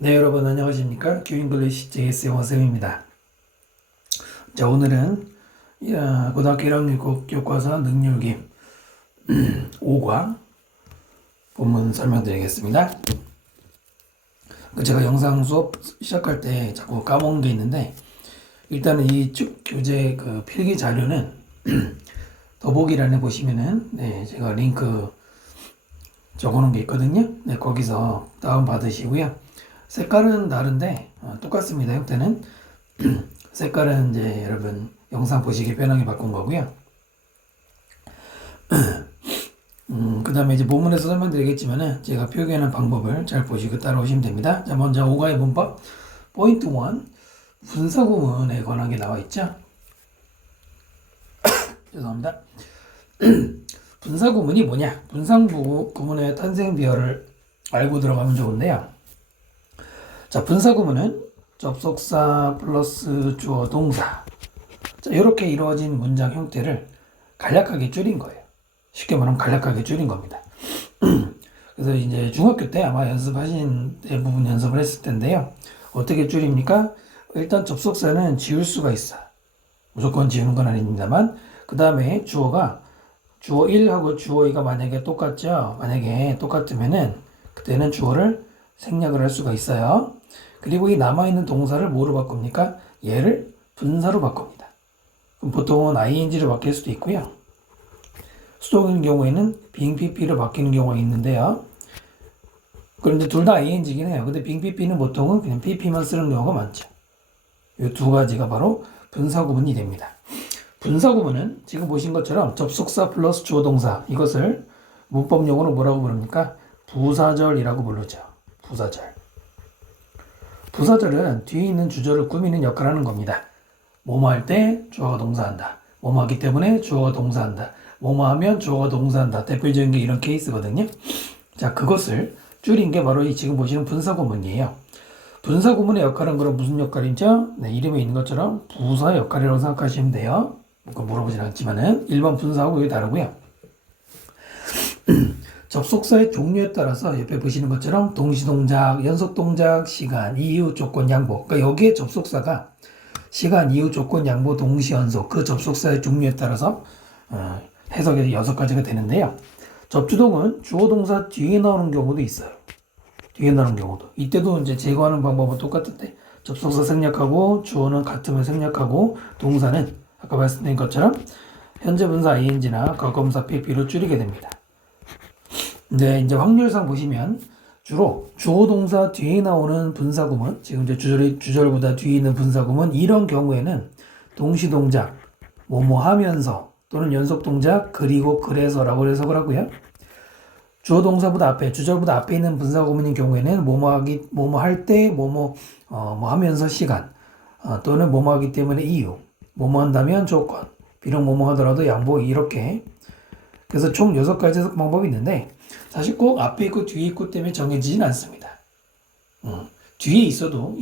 네, 여러분 안녕하십니까? 큐잉글리시 JS 영어쌤입니다. 자, 오늘은 고등학교 1학년 교과서 능률기 5과 본문 설명드리겠습니다. 제가 영상 수업 시작할 때 자꾸 까먹는 게 있는데, 일단은 이 교재 그 필기 자료는 더보기란에 보시면은 제가 링크 적어놓은 게 있거든요. 거기서 다운 받으시고요. 색깔은 다른데 똑같습니다. 형태는 색깔은 이제 여러분 영상 보시기 편하게 바꾼 거고요. 그 다음에 이제 본문에서 설명드리겠지만은 제가 표기하는 방법을 잘 보시고 따라오시면 됩니다. 자, 먼저 5가의 문법 포인트 1 분사구문에 관한 게 나와 있죠. 죄송합니다. 분사구문이 뭐냐? 분사구문의 탄생 비열을 알고 들어가면 좋은데요. 자, 분사구문은 접속사 플러스 주어 동사. 자, 이렇게 이루어진 문장 형태를 간략하게 줄인 거예요. 쉽게 말하면 간략하게 줄인 겁니다. 그래서 이제 중학교 때 아마 연습하신 대부분 연습을 했을 텐데요. 어떻게 줄입니까? 일단 접속사는 지울 수가 있어. 무조건 지우는 건 아닙니다만, 그 다음에 주어가 주어 1하고 주어 2가 만약에 똑같죠? 만약에 똑같으면은 그때는 주어를 생략을 할 수가 있어요. 그리고 이 남아있는 동사를 뭐로 바꿉니까? 얘를 분사로 바꿉니다. 그럼 보통은 ing로 바뀔 수도 있고요. 수동인 경우에는 being pp로 바뀌는 경우가 있는데요. 그런데 둘 다 ing이긴 해요. 근데 being pp는 보통은 그냥 pp만 쓰는 경우가 많죠. 이 두 가지가 바로 분사구문이 됩니다. 분사구문은 지금 보신 것처럼 접속사 플러스 주어 동사, 이것을 문법용어로 뭐라고 부릅니까? 부사절이라고 부르죠. 부사절. 부사절은 뒤에 있는 주절을 꾸미는 역할을 하는 겁니다. 뭐뭐 할 때 주어가 동사한다. 뭐뭐 하기 때문에 주어가 동사한다. 뭐뭐 하면 주어가 동사한다. 대표적인 게 이런 케이스거든요. 자, 그것을 줄인 게 바로 이 지금 보시는 분사구문이에요. 분사구문의 역할은 그럼 무슨 역할이죠? 이름에 있는 것처럼 부사 역할이라고 생각하시면 돼요. 물어보진 않지만은 일반 분사하고 이게 다르고요. 접속사의 종류에 따라서 옆에 보시는 것처럼 동시동작, 연속동작, 시간, 이유, 조건, 양보. 그러니까 여기에 접속사가 시간, 이유, 조건, 양보, 동시, 연속. 그 접속사의 종류에 따라서 해석이 6가지가 되는데요. 접주동은 주어 동사 뒤에 나오는 경우도 있어요. 뒤에 나오는 경우도. 이때도 이제 제거하는 방법은 똑같은데 접속사 생략하고 주어는 같으면 생략하고 동사는 아까 말씀드린 것처럼 현재 분사 ing나 과거분사 pp로 줄이게 됩니다. 네, 이제 확률상 보시면 주로 주어 동사 뒤에 나오는 분사구문, 지금 이제 주절보다 뒤에 있는 분사구문, 이런 경우에는 동시동작, 뭐뭐 하면서 또는 연속동작, 그리고 그래서라고 해석을 하고요. 주어 동사보다 앞에, 주절보다 앞에 있는 분사구문인 경우에는 뭐뭐 할 때, 뭐 하면서 시간, 또는 뭐뭐 하기 때문에 이유, 뭐뭐 한다면 조건, 비록 뭐뭐 하더라도 양보, 이렇게. 그래서 총 6가지 해석 방법이 있는데, 사실 꼭 앞에 있고 뒤에 있고 때문에 정해지진 않습니다. 뒤에 있어도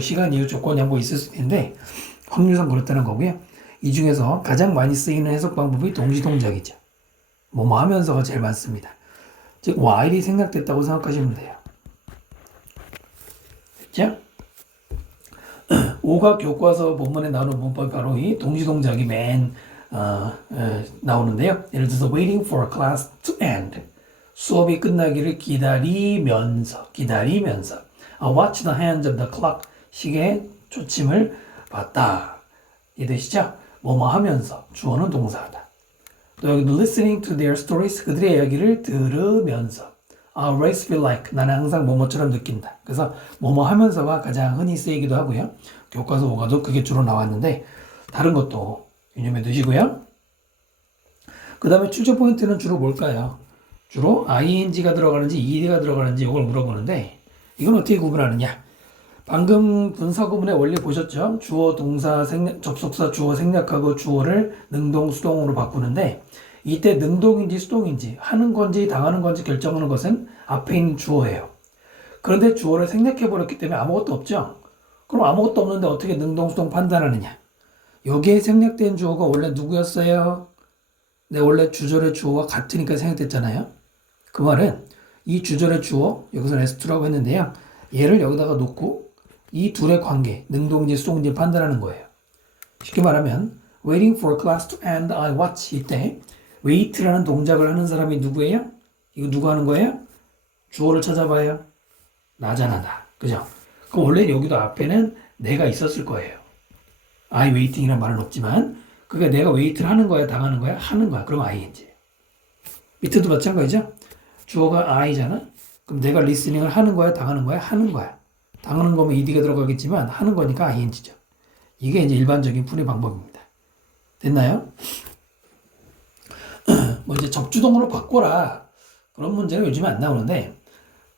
시간, 이유, 조건, 양보 있을 수 있는데 확률상 그렇다는 거고요. 이 중에서 가장 많이 쓰이는 해석 방법이 동시동작이죠. 뭐뭐 하면서가 제일 많습니다. 즉 while이 생략됐다고 생각하시면 돼요. 됐죠? 5가 교과서 본문에 나오는 문법이 바로 이 동시동작이 나오는데요. 예를 들어서 waiting for class to end. 수업이 끝나기를 기다리면서 watch the hands of the clock. 시계의 초침을 봤다. 이해되시죠? 뭐뭐 하면서 주어는 동사하다. 또 여기 listening to their stories. 그들의 이야기를 들으면서 always feel like. 나는 항상 뭐뭐처럼 느낀다. 그래서 뭐뭐 하면서가 가장 흔히 쓰이기도 하고요. 교과서 5가도 그게 주로 나왔는데 다른 것도 유념해 두시고요. 그 다음에 출제 포인트는 주로 뭘까요? 주로 ing가 들어가는지 ed가 들어가는지 이걸 물어보는데 이건 어떻게 구분하느냐? 방금 분사구문의 원리 보셨죠? 주어, 동사, 접속사 주어 생략하고 주어를 능동, 수동으로 바꾸는데 이때 능동인지 수동인지 하는 건지 당하는 건지 결정하는 것은 앞에 있는 주어예요. 그런데 주어를 생략해버렸기 때문에 아무것도 없죠? 그럼 아무것도 없는데 어떻게 능동, 수동 판단하느냐? 여기에 생략된 주어가 원래 누구였어요? 원래 주절의 주어가 같으니까 생략됐잖아요. 그 말은 이 주절의 주어, 여기서는 S2라고 했는데요. 얘를 여기다가 놓고 이 둘의 관계, 능동지, 수동지 판단하는 거예요. 쉽게 말하면 waiting for class to end, I watch 이때 wait라는 동작을 하는 사람이 누구예요? 이거 누구 하는 거예요? 주어를 찾아봐요. 나잖아, 나. 그죠? 그럼 원래 여기도 앞에는 내가 있었을 거예요. I waiting이라는 말은 없지만 그게 내가 웨이트를 하는 거야, 당하는 거야? 하는 거야. 그럼 ing. 밑에도 마찬가지죠? 주어가 I잖아? 그럼 내가 리스닝을 하는 거야, 당하는 거야? 하는 거야. 당하는 거면 ed가 들어가겠지만 하는 거니까 ing죠. 이게 이제 일반적인 풀이 방법입니다. 됐나요? 뭐 이제 접주동으로 바꿔라. 그런 문제는 요즘에 안 나오는데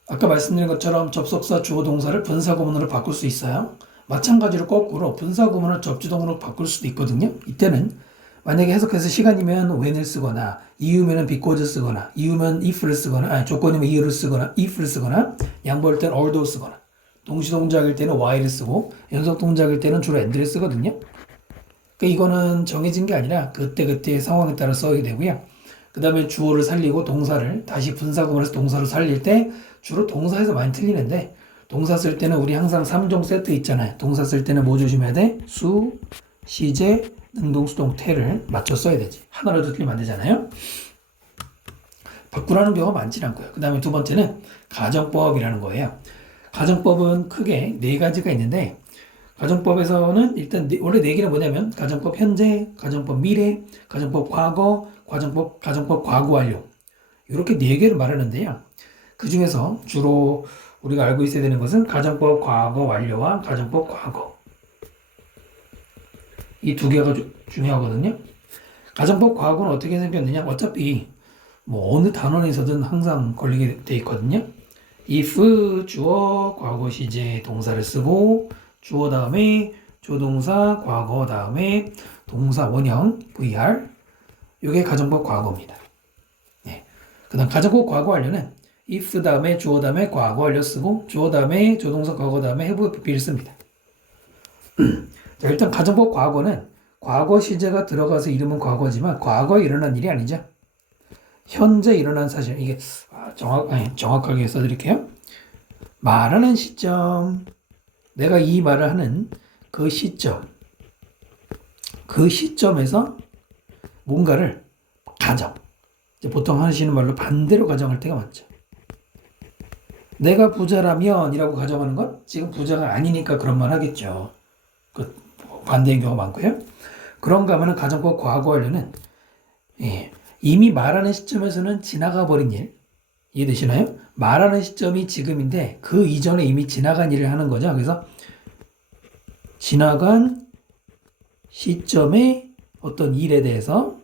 아까 말씀드린 것처럼 접속사 주어 동사를 분사구문으로 바꿀 수 있어요. 마찬가지로 거꾸로 분사구문을 접주동으로 바꿀 수도 있거든요. 이때는 만약에 해석해서 시간이면 when을 쓰거나 이유면 because 쓰거나 이유면 if를 쓰거나 아니 조건이면 i를 쓰거나 if를 쓰거나 양보할 때는 although 쓰거나 동시동작일 때는 while을 쓰고 연속동작일 때는 주로 and를 쓰거든요. 그러니까 이거는 정해진 게 아니라 그때그때의 상황에 따라 써야 되고요. 그 다음에 주어를 살리고 동사를 다시 분사구문에서 동사로 살릴 때 주로 동사에서 많이 틀리는데 동사 쓸 때는 우리 항상 3종 세트 있잖아요. 동사 쓸 때는 뭐 조심해야 돼? 수, 시제, 능동, 수동, 태를 맞춰 써야 되지. 하나라도 틀리면 안 되잖아요. 바꾸라는 경우가 많지 않고요. 그 다음에 두 번째는 가정법이라는 거예요. 가정법은 크게 네 가지가 있는데 가정법에서는 일단 원래 네 개는 뭐냐면 가정법 현재, 가정법 미래, 가정법 과거, 가정법 과거 완료 이렇게 네 개를 말하는데요. 그 중에서 주로 우리가 알고 있어야 되는 것은 가정법 과거 완료와 가정법 과거 이 두 개가 중요하거든요. 가정법 과거는 어떻게 생겼느냐? 어차피 뭐 어느 단원에서든 항상 걸리게 돼 있거든요. if 주어 과거 시제 동사를 쓰고 주어 다음에 조동사 과거 다음에 동사 원형 VR 이게 가정법 과거입니다. 네. 그다음 가정법 과거 완료는 if 다음에 주어 다음에 과거 완료 쓰고 주어 다음에 조동사 과거 다음에 have pp를 씁니다. 자, 일단 가정법 과거는 과거 시제가 들어가서 이름은 과거지만 과거에 일어난 일이 아니죠. 현재 일어난 사실 이게 정확하게 써드릴게요. 말하는 시점 내가 이 말을 하는 그 시점 그 시점에서 뭔가를 가정 보통 하시는 말로 반대로 가정할 때가 많죠. 내가 부자라면 이라고 가정하는 건 지금 부자가 아니니까 그런 말 하겠죠. 그 반대인 경우가 많고요. 그런가 하면 가정법 과거 완료는 이미 말하는 시점에서는 지나가 버린 일 이해되시나요? 말하는 시점이 지금인데 그 이전에 이미 지나간 일을 하는 거죠. 그래서 지나간 시점의 어떤 일에 대해서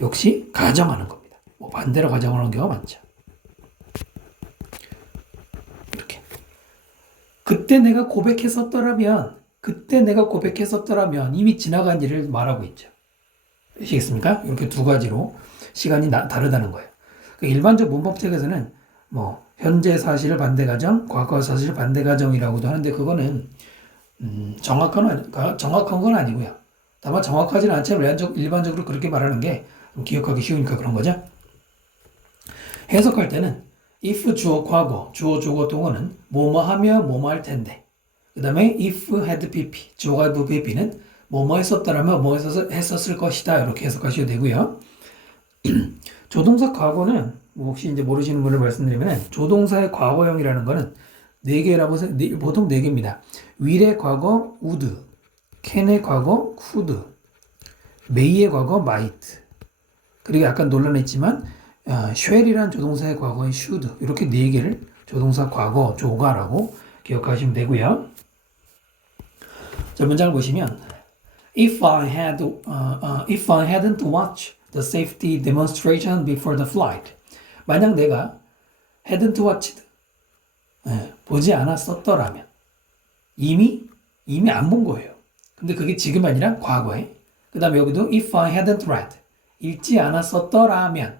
역시 가정하는 겁니다. 뭐 반대로 가정하는 경우가 많죠. 이렇게 그때 내가 고백했었더라면 이미 지나간 일을 말하고 있죠. 아시겠습니까? 이렇게 두 가지로 시간이 다르다는 거예요. 일반적 문법책에서는 뭐 현재 사실 반대 가정, 과거 사실 반대 가정이라고도 하는데 그거는 정확한 건 아니고요. 다만 정확하지는 않지만 일반적으로 그렇게 말하는 게 기억하기 쉬우니까 그런 거죠. 해석할 때는 if 주어 과거, 주어 조거 동어는 뭐뭐 하면 뭐뭐 할 텐데 그 다음에 if had pp, 주어가 have pp는 뭐뭐 했었다라면 뭐 했었을 것이다 이렇게 해석하셔도 되고요. 조동사 과거는 뭐 혹시 이제 모르시는 분을 말씀드리면 조동사의 과거형이라는 거는 네 개라고 보통 네 개입니다. will의 과거 would, can의 과거 could, may의 과거 might. 그리고 약간 논란했지만 shall이란 조동사의 과거인 should 이렇게 네 개를 조동사 과거 조가라고 기억하시면 되고요. 자 문장을 보시면 if I hadn't watched the safety demonstration before the flight. 만약 내가 hadn't watched 보지 않았었더라면 이미 안 본 거예요. 근데 그게 지금 아니라 과거에. 그 다음에 여기도 if I hadn't read 읽지 않았었더라면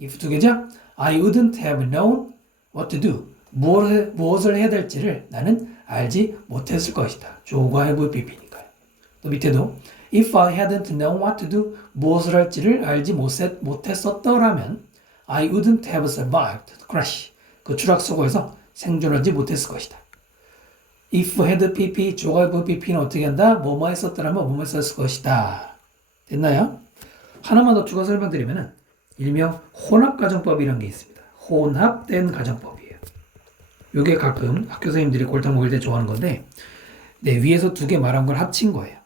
if 두 개죠. I wouldn't have known what to do. 무엇을 해야 될지를 나는 알지 못했을 것이다. 조가 have pp니까요. 또 밑에도 if I hadn't known what to do 무엇을 할지를 알지 못했었더라면 I wouldn't have survived the crash. 그 추락사고에서 생존하지 못했을 것이다. if had pp, 주어가 have pp는 어떻게 한다? 뭐뭐 했었더라면 뭐뭐 했었을 것이다. 됐나요? 하나만 더 추가 설명드리면은 일명 혼합가정법이라는 게 있습니다. 혼합된 가정법이에요. 요게 가끔 학교 선생님들이 골탕 먹을 때 좋아하는 건데, 네, 위에서 두 개 말한 걸 합친 거예요.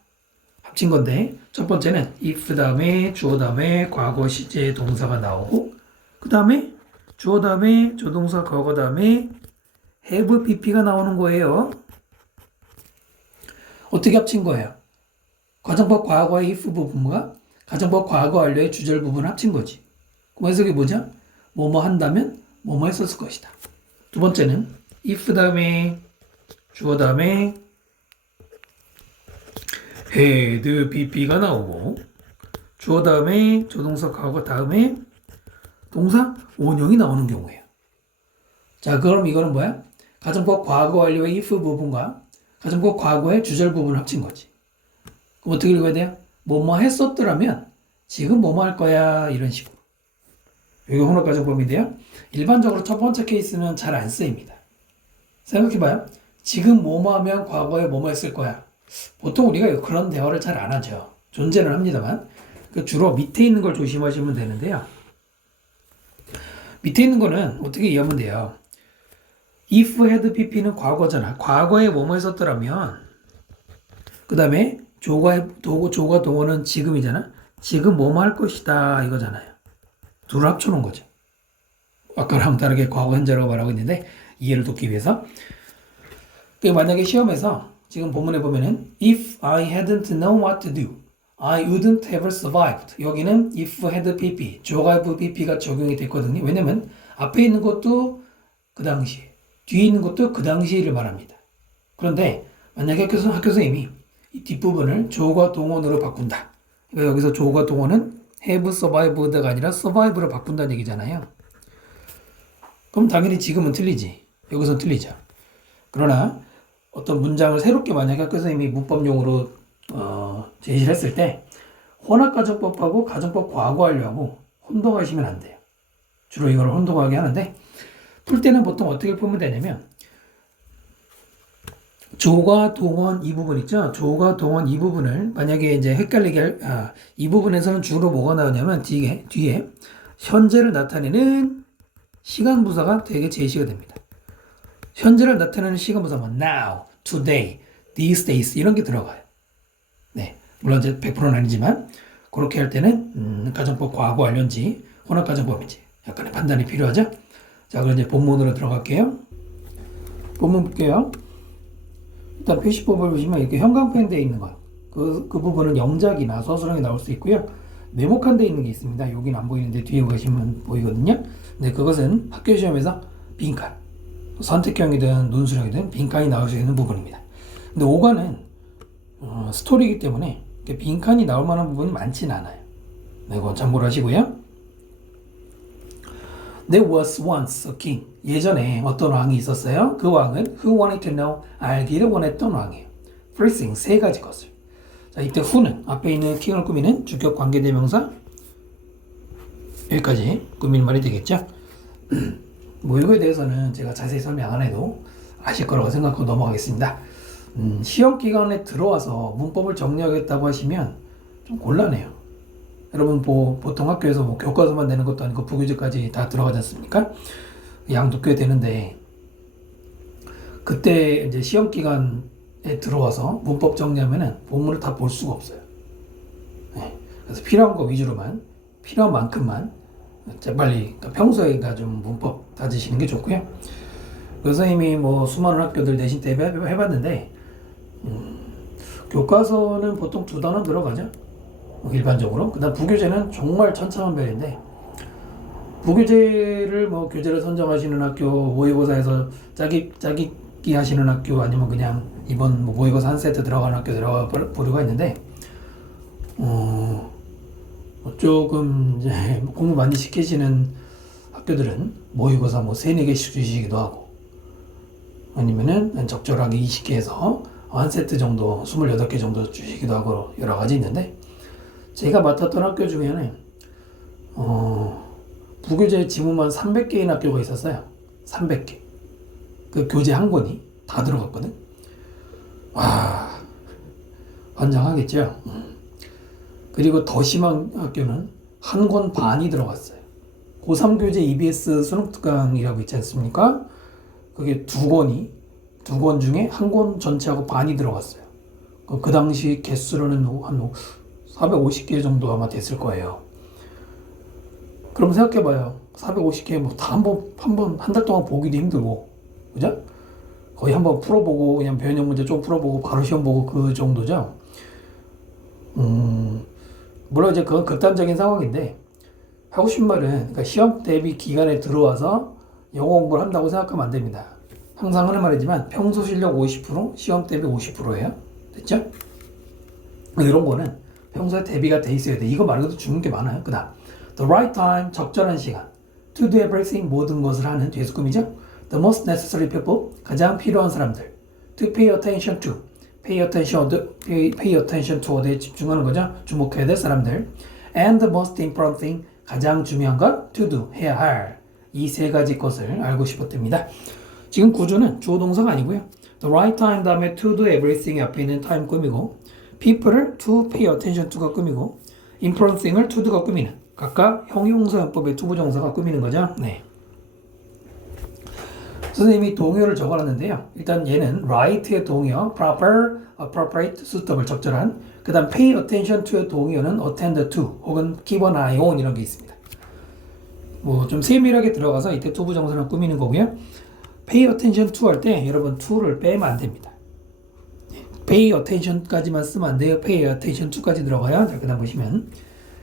합친 건데, 첫 번째는 if 다음에 주어 다음에 과거 시제 동사가 나오고, 그 다음에 주어 다음에 조동사 과거 다음에 have pp가 나오는 거예요. 어떻게 합친 거예요? 가정법 과거의 if 부분과 가정법 과거 완료의 주절 부분을 합친 거지. 그럼 해석이 뭐죠? 뭐뭐 한다면 뭐뭐 했었을 것이다. 두 번째는 if 다음에 주어 다음에 had pp가 나오고 주어 다음에 조동사 과거 다음에 동사 원형이 나오는 경우예요. 자, 그럼 이거는 뭐야? 가정법 과거 완료의 if 부분과 가정법 과거의 주절 부분을 합친 거지. 그럼 어떻게 읽어야 돼요? 뭐뭐 했었더라면 지금 뭐뭐 할 거야, 이런 식으로. 이게 혼합가정법인데요. 일반적으로 첫 번째 케이스는 잘 안 쓰입니다. 생각해봐요. 지금 뭐뭐 하면 과거에 뭐뭐 했을 거야. 보통 우리가 그런 대화를 잘 안 하죠. 존재는 합니다만 주로 밑에 있는 걸 조심하시면 되는데요. 밑에 있는 거는 어떻게 이해하면 돼요? if had pp는 과거잖아. 과거에 뭐뭐 했었더라면 그 다음에 조가 동어는 지금이잖아. 지금 뭐뭐 할 것이다 이거잖아요. 둘을 합쳐놓은 거죠. 아까랑 다르게 과거 현재라고 말하고 있는데 이해를 돕기 위해서. 만약에 시험에서 지금 본문에 보면은 if I hadn't known what to do, I wouldn't have survived. 여기는 if had pp, 주어가 have pp가 적용이 됐거든요. 왜냐면 앞에 있는 것도 그 당시, 뒤에 있는 것도 그 당시를 말합니다. 그런데 만약에 학교 선생님이 이 뒷부분을 조가 동원으로 바꾼다. 그러니까 여기서 조가 동원은 have survived가 아니라 survive로 바꾼다는 얘기잖아요. 그럼 당연히 지금은 틀리지. 여기서는 틀리죠. 그러나 어떤 문장을 새롭게 만약에 학교 선생님이 문법용으로 제시를 했을 때 혼합가정법하고 가정법 과거 완료하고 혼동하시면 안 돼요. 주로 이걸 혼동하게 하는데 풀 때는 보통 어떻게 풀면 되냐면 조가 동원 이 부분 있죠? 조가 동원 이 부분을 만약에 이제 헷갈리게 이 부분에서는 주로 뭐가 나오냐면 뒤에 현재를 나타내는 시간 부사가 되게 제시가 됩니다. 현재를 나타내는 시간 부사는 now, today, these days 이런 게 들어가요. 네, 물론 이제 100%는 아니지만 그렇게 할 때는 가정법 과거 완료인지 혼합가정법인지 약간의 판단이 필요하죠. 자, 그럼 이제 본문으로 들어갈게요. 본문 볼게요. 일단 표시법을 보시면 이렇게 형광펜 돼 있는 거예요. 그 부분은 영작이나 서술형이 나올 수 있고요. 네모칸 돼 있는 게 있습니다. 여기는 안 보이는데 뒤에 보시면 보이거든요. 네, 그것은 학교 시험에서 빈칸, 선택형이든 논술형이든 빈칸이 나올 수 있는 부분입니다. 근데 5과는 스토리이기 때문에 빈칸이 나올 만한 부분이 많지는 않아요. 네, 그건 참고를 하시고요. There was once a king. 예전에 어떤 왕이 있었어요. 그 왕은 who wanted to know, 알기를 원했던 왕이에요. First thing, 세 가지 것을. 자, 이때 who는 앞에 있는 king을 꾸미는 주격 관계대명사 여기까지 꾸미는 말이 되겠죠. 뭐 이거에 대해서는 제가 자세히 설명 안 해도 아실 거라고 생각하고 넘어가겠습니다. 시험 기간에 들어와서 문법을 정리하겠다고 하시면 좀 곤란해요. 여러분 보통 학교에서 뭐 교과서만 내는 것도 아니고 부교재까지 다 들어가지 않습니까? 양도 꽤 되는데 그때 이제 시험 기간에 들어와서 문법 정리하면은 본문을 다 볼 수가 없어요. 네. 그래서 필요한 거 위주로만 필요한 만큼만 빨리 평소에 좀 문법 다지시는 게 좋고요. 그 선생님이 뭐 수많은 학교들 내신 때 해봤는데 교과서는 보통 2단원 들어가죠. 일반적으로. 그다음 부교재는 정말 천차만별인데 부교재를 뭐 교재를 선정하시는 학교, 모의고사에서 짜깁기 하시는 학교 아니면 그냥 이번 뭐 모의고사 한 세트 들어가는 학교 들어가 보류가 있는데 조금 이제 공부 많이 시키시는 학교들은 모의고사 뭐 3-4개씩 주시기도 하고 아니면은 적절하게 20개에서 한 세트 정도 28개 정도 주시기도 하고 여러 가지 있는데 제가 맡았던 학교 중에는 부교재 지문만 300개인 학교가 있었어요. 300개. 그 교재 한 권이 다 들어갔거든. 와, 환장하겠죠. 그리고 더 심한 학교는 한 권 반이 들어갔어요. 고3 교재 EBS 수능 특강이라고 있지 않습니까? 그게 두 권 중에 한 권 전체하고 반이 들어갔어요. 그 당시 개수로는 한 450개 정도 아마 됐을 거예요. 그럼 생각해봐요. 450개 뭐 다 한 달 동안 보기도 힘들고, 그죠? 거의 한번 풀어보고, 그냥 변형 문제 좀 풀어보고, 바로 시험 보고 그 정도죠. 물론 이제 그건 극단적인 상황인데, 하고 싶은 말은, 그러니까 시험 대비 기간에 들어와서 영어 공부를 한다고 생각하면 안 됩니다. 항상 하는 말이지만, 평소 실력 50%, 시험 대비 50%예요. 됐죠? 이런 거는 평소에 대비가 돼 있어야 돼. 이거 말고도 중요한 게 많아요. 그 다음, the right time, 적절한 시간. to do everything, 모든 것을 하는 뒤에 수금이죠. the most necessary people, 가장 필요한 사람들. to pay attention to, pay attention to 어디에 집중하는 거죠. 주목해야 될 사람들. and the most important thing, 가장 중요한 것, to do, 해야 할. 이 세 가지 것을 알고 싶었답니다. 지금 구조는 주어 동사가 아니고요. the right time 다음에 to do everything 앞에 있는 time 꾸미고, people을 to pay attention to가 꾸미고, important thing을 to do가 꾸미는, 각각 형용사용법의 투부정사가 꾸미는 거죠. 네. 선생님이 동요를 적어놨는데요. 일단 얘는 right의 동요, proper, appropriate, suitable, 적절한. 그 다음 pay attention to의 동요는 attend to 혹은 keep an eye on 이런 게 있습니다. 뭐 좀 세밀하게 들어가서 이때 투부정사는 꾸미는 거고요. pay attention to 할 때 여러분 to를 빼면 안 됩니다. pay attention까지만 쓰면 안 돼요. pay attention to까지 들어가요. 자, 그 다음 보시면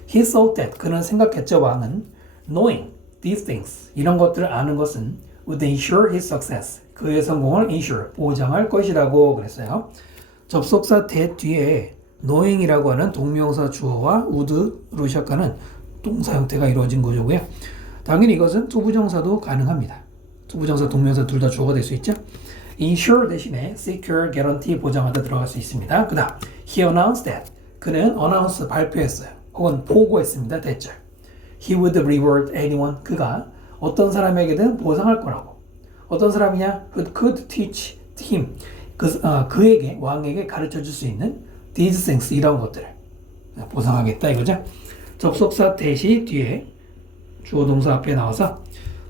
he thought that, 그는 생각했죠. 왕은 knowing these things, 이런 것들을 아는 것은 would ensure his success, 그의 성공을 ensure, 보장할 것이라고 그랬어요. 접속사 that 뒤에 knowing이라고 하는 동명사 주어와 would로 시작하는 동사 형태가 이루어진 거고요. 당연히 이것은 투부정사도 가능합니다. 투부정사, 동명사 둘 다 주어가 될 수 있죠. ensure 대신에 secure, guarantee, 보장하다 들어갈 수 있습니다. 그 다음 he announced that, 그는 announce, 발표했어요. 혹은 보고했습니다. 대절. he would reward anyone, 그가 어떤 사람에게든 보상할 거라고. 어떤 사람이냐? who could teach him, 그에게, 왕에게 가르쳐 줄 수 있는 these things, 이런 것들을 보상하겠다 이거죠. 접속사 대시 뒤에 주어 동사 앞에 나와서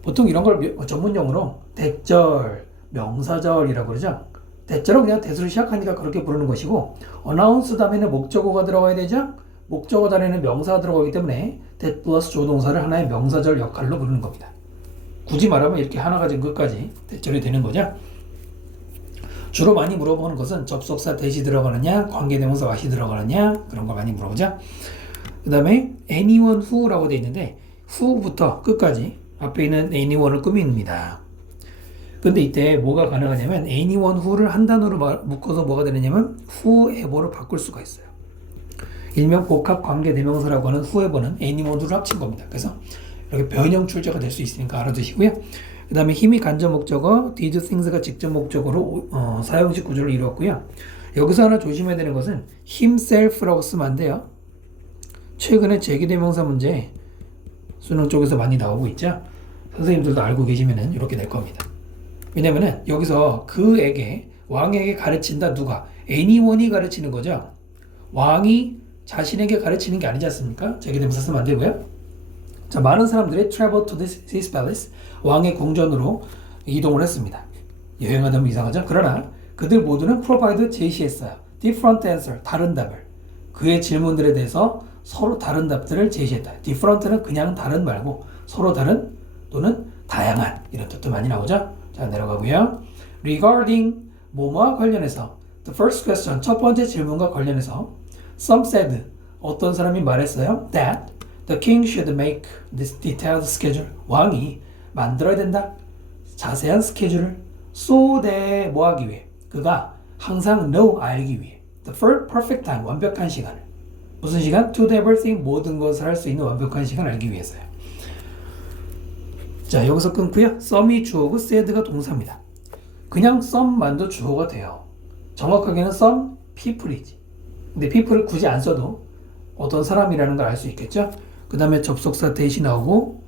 보통 이런 걸 전문용어로 대절, 명사절이라고 그러죠. 대절은 그냥 대수를 시작하니까 그렇게 부르는 것이고, announce 다음에는 목적어가 들어가야 되죠. 목적어 단에는 명사가 들어가기 때문에 that 플러스 주어 동사를 하나의 명사절 역할로 부르는 겁니다. 굳이 말하면 이렇게 하나가 진 끝까지 대절이 되는 거죠. 주로 많이 물어보는 것은 접속사 대시 들어가느냐, 관계대명사 what이 들어가느냐, 그런 거 많이 물어보죠. 그 다음에 anyone who라고 되어 있는데 who부터 끝까지 앞에 있는 anyone을 꾸밉니다. 근데 이때 뭐가 가능하냐면 anyone who를 한 단어로 묶어서 뭐가 되느냐면 whoever로 바꿀 수가 있어요. 일명 복합 관계 대명사라고 하는 whoever는 anyone who를 합친 겁니다. 그래서 이렇게 변형 출제가 될 수 있으니까 알아두시고요. 그 다음에 힘이 간접 목적어, did things가 직접 목적어로 사용식 구조를 이루었고요. 여기서 하나 조심해야 되는 것은 himself라고 쓰면 안 돼요. 최근에 제기대명사 문제 수능 쪽에서 많이 나오고 있죠. 선생님들도 알고 계시면 이렇게 될 겁니다. 왜냐면은 여기서 그에게, 왕에게 가르친다 누가? anyone이 가르치는 거죠. 왕이 자신에게 가르치는 게 아니지 않습니까? 제기대명사 쓰면 안 되고요. 자, 많은 사람들이 travel to this palace, 왕의 궁전으로 이동을 했습니다. 여행하다 보면 이상하죠? 그러나 그들 모두는 provide, 제시했어요. different answer, 다른 답을. 그의 질문들에 대해서 서로 다른 답들을 제시했다. different는 그냥 다른 말고 서로 다른 또는 다양한, 이런 뜻도 많이 나오죠? 자, 내려가고요. regarding, 뭐뭐와 관련해서 the first question, 첫 번째 질문과 관련해서 some said, 어떤 사람이 말했어요. that the king should make this detailed schedule, 왕이 만들어야 된다. 자세한 스케줄을 so that 뭐 하기 위해? 그가 항상 know, 알기 위해. the perfect time, 완벽한 시간을. 무슨 시간? to do everything, 모든 것을 할 수 있는 완벽한 시간을 알기 위해서요. 자, 여기서 끊고요. some이 주어고 said가 동사입니다. 그냥 some만도 주어가 돼요. 정확하게는 some people이지. 근데 people을 굳이 안 써도 어떤 사람이라는 걸 알 수 있겠죠? 그 다음에 접속사 대시 나오고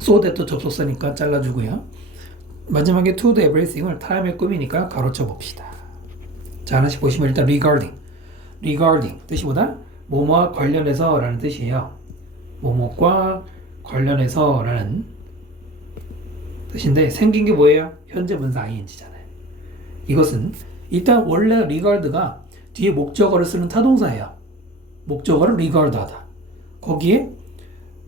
so that도 접속사니까 잘라주고요. 마지막에 to do everything을 time의 꾸미니까 가로쳐 봅시다. 자, 하나씩 보시면 일단 regarding 뜻이 뭐다? 뭐뭐와 관련해서 라는 뜻이에요. 뭐뭐과 관련해서 라는 뜻인데 생긴 게 뭐예요? 현재 분사 ing잖아요. 이것은 일단 원래 regard가 뒤에 목적어를 쓰는 타동사예요. 목적어를 regard하다. 거기에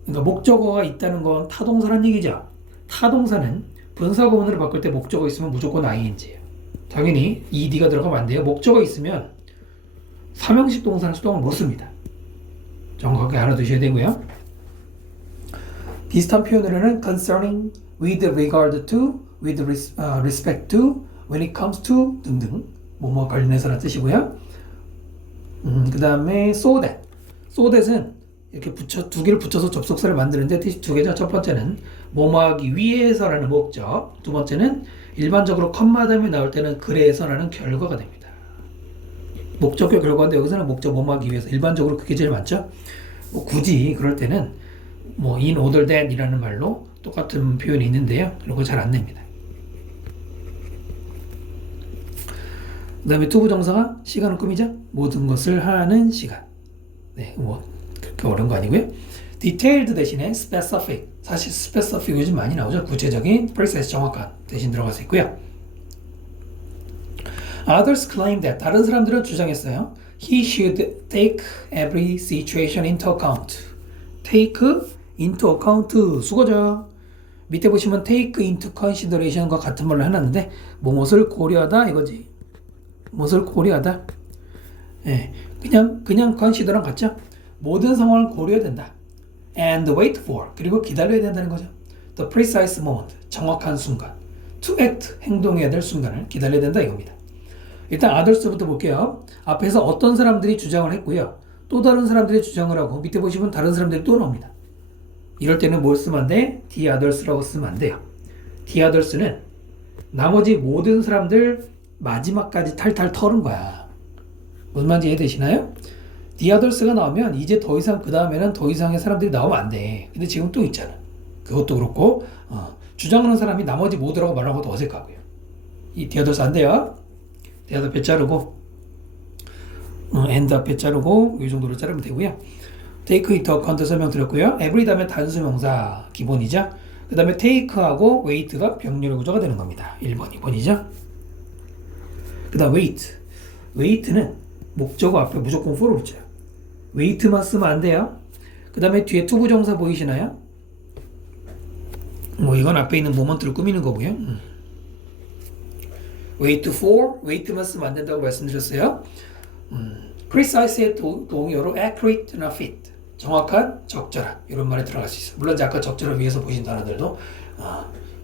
그러니까 목적어가 있다는 건 타동사란 얘기죠. 타동사는 분사구문으로 바꿀 때 목적어 있으면 무조건 ing예요. 당연히 ed가 들어가면 안 돼요. 목적어 있으면 삼형식 동사는 수동을 못 씁니다. 정확하게 알아두셔야 되고요. 비슷한 표현으로는 concerning, with regard to, with respect to, when it comes to 등등 뭐뭐 관련해서라는 뜻이고요. 그 다음에 so that은 이렇게 두 개를 붙여서 접속사를 만드는데 뜻이 두 개죠. 첫 번째는 뭐뭐하기 위해서라는 목적, 두 번째는 일반적으로 컴마 다음에 나올 때는 그래서라는 결과가 됩니다. 목적과 결과인데 여기서는 목적 뭐뭐하기 위해서 일반적으로 그게 제일 많죠. 뭐 굳이 그럴 때는 뭐 in order that 이라는 말로 똑같은 표현이 있는데요. 그런 거 잘 안 냅니다. 그 다음에 투부정사가 시간을 꾸미자 모든 것을 하는 시간. 네, 뭐 그렇게 어려운 거 아니고요. detailed 대신에 specific. 사실 specific 요즘 많이 나오죠. 구체적인, precise 정확한 대신 들어갈 수 있고요. Others claim that 다른 사람들은 주장했어요. He should take every situation into account. take into account 수거죠. 밑에 보시면 take into consideration과 같은 말로 해놨는데 무엇을 고려하다 이거지. 무엇을 고려하다. 예, 그냥 consider랑 같죠. 모든 상황을 고려해야 된다. And wait for 그리고 기다려야 된다는 거죠. The precise moment 정확한 순간. To act 행동해야 될 순간을 기다려야 된다 이겁니다. 일단 others부터 볼게요. 앞에서 어떤 사람들이 주장을 했고요. 또 다른 사람들이 주장을 하고 밑에 보시면 다른 사람들이 또 나옵니다. 이럴 때는 뭘 쓰면 안 돼? the others라고 쓰면 안 돼요. the others는 나머지 모든 사람들 마지막까지 탈탈 털은 거야. 무슨 말인지 이해되시나요? the others가 나오면 이제 더 이상 그 다음에는 더 이상의 사람들이 나오면 안 돼. 근데 지금 또 있잖아. 그것도 그렇고 주장하는 사람이 나머지 모두라고 말하는 것도 어색하고요. 이 the others 안 돼요. the other 배 자르고 and 앞에 자르고 이 정도로 자르면 되고요. take into account 설명드렸고요. every 다음에 단수명사 기본이죠. 그 다음에 take하고 wait가 병렬 구조가 되는 겁니다. 1번, 2번이죠. 그 다음 wait는 목적어 앞에 무조건 for를 붙여요. wait만 쓰면 안 돼요. 그 다음에 뒤에 투부정사 보이시나요? 뭐 이건 앞에 있는 모먼트를 꾸미는 거고요. wait for, wait만 쓰면 안 된다고 말씀드렸어요. precise의 동의어로 accurate나 fit, 정확한, 적절한 이런 말에 들어갈 수 있어요. 물론 아까 적절한 위에서 보신 단어들도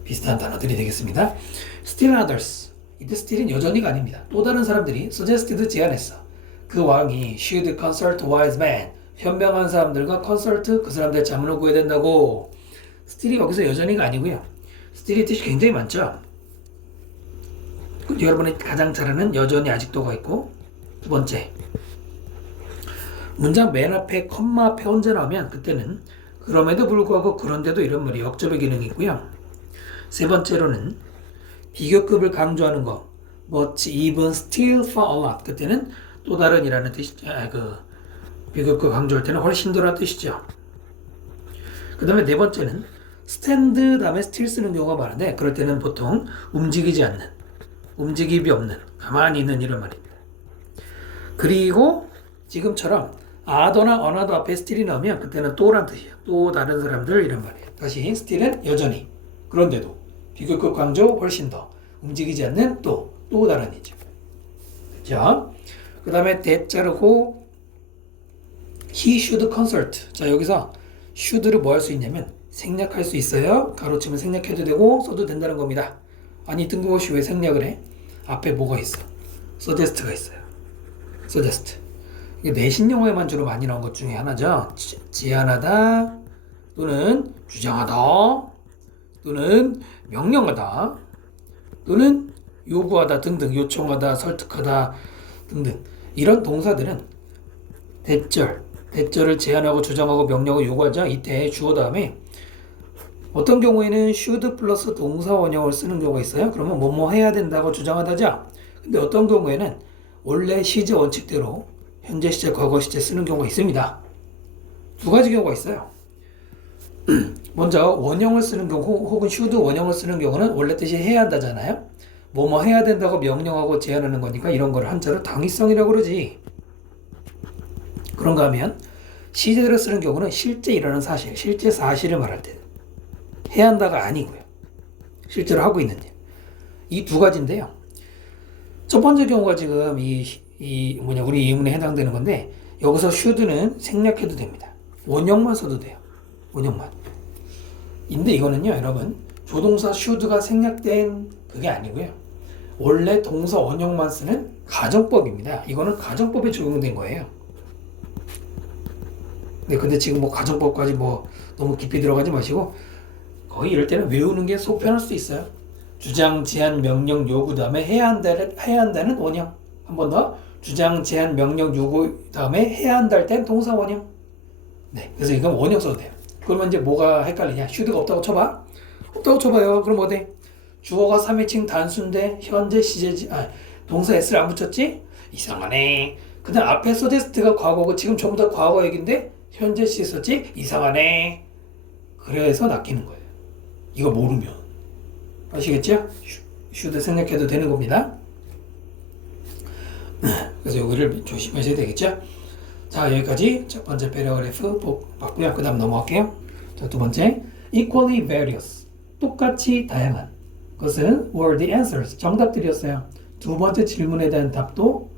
비슷한 단어들이 되겠습니다. still others, 이때 still은 여전히가 아닙니다. 또 다른 사람들이 suggested 제안했어. 그 왕이 should consult wise men, 현명한 사람들과 consult, 그 사람들의 자문을 구해야 된다고. still이 여기서 여전히가 아니고요. still의 뜻이 굉장히 많죠. 여러분이 가장 잘 아는 여전히 아직도가 있고, 두 번째 문장 맨 앞에 컴마 앞에 혼자 나오면 그때는 그럼에도 불구하고 그런데도 이런 말이 역접의 기능이 있고요. 세 번째로는 비교급을 강조하는 거 much, even, still, far, a lot 그때는 또 다른이라는 뜻이죠. 비교급 강조할 때는 훨씬 더라는 뜻이죠. 그 다음에 네 번째는 stand 다음에 still 쓰는 경우가 많은데 그럴 때는 보통 움직이지 않는, 움직임이 없는, 가만히 있는 이런 말입니다. 그리고 지금처럼 other나 another 앞에 still이 나오면 그때는 또란 뜻이에요. 또 다른 사람들 이런 말이에요. 다시 still은 여전히, 그런데도, 비교급 강조 훨씬 더, 움직이지 않는 또 다른이죠. 자, 그 다음에 that 자르고 he should consult. 자, 여기서 should를 뭐 할 수 있냐면 생략할 수 있어요. 가로치면 생략해도 되고 써도 된다는 겁니다. 아니 뜬금없이 왜 생략을 해? 앞에 뭐가 있어? suggest가 있어요. suggest. 이게 내신 용어에만 주로 많이 나온 것 중에 하나죠. 제안하다 또는 주장하다 또는 명령하다 또는 요구하다 등등, 요청하다, 설득하다 등등 이런 동사들은 대절을 제안하고 주장하고 명령하고 요구하자. 이때 주어 다음에 어떤 경우에는 should 플러스 동사 원형을 쓰는 경우가 있어요. 그러면 뭐뭐 해야 된다고 주장하다죠. 근데 어떤 경우에는 원래 시제 원칙대로 현재 시제, 과거 시제 쓰는 경우가 있습니다. 두 가지 경우가 있어요. 먼저 원형을 쓰는 경우 혹은 should 원형을 쓰는 경우는 원래 뜻이 해야 한다잖아요. 뭐뭐 해야 된다고 명령하고 제안하는 거니까 이런 걸 한자로 당위성이라고 그러지. 그런가 하면 시제대로 쓰는 경우는 실제 일어나는 사실, 실제 사실을 말할 때 해야 한다가 아니고요. 실제로 하고 있는 일. 이 두 가지인데요. 첫 번째 경우가 지금 우리 예문에 해당되는 건데 여기서 should는 생략해도 됩니다. 원형만 써도 돼요. 원형만. 근데 이거는요, 여러분, 조동사 should가 생략된 그게 아니고요. 원래 동사 원형만 쓰는 가정법입니다. 이거는 가정법에 적용된 거예요. 네, 근데 지금 뭐 가정법까지 뭐 너무 깊이 들어가지 마시고 거의 이럴 때는 외우는 게 속 편할 수도 있어요. 주장, 제한, 명령, 요구 다음에 해야 한다는 원형. 한 번 더. 주장, 제한, 명령, 요구 다음에 해야 한다 할 땐 동사 원형. 네, 그래서 이건 원형 써도 돼요. 그러면 이제 뭐가 헷갈리냐? should가 없다고 쳐봐. 없다고 쳐봐요. 그럼 어때? 주어가 3인칭 단수인데 현재 시제지, 동사 s를 안 붙였지? 이상하네. 그 다음 앞에 서제스트가 과거고 지금 전부 다 과거 얘기인데 현재 시 썼지? 이상하네. 그래서 낚이는 거예요. 이거 모르면. 아시겠죠? should 생략해도 되는 겁니다. 그래서 여기를 조심하셔야 되겠죠? 자, 여기까지 첫 번째 패러그래프 봤고요. 그 다음 넘어갈게요. 자, 두 번째, equally various. 똑같이 다양한. 그것은 were the answers. 정답들이었어요. 두 번째 질문에 대한 답도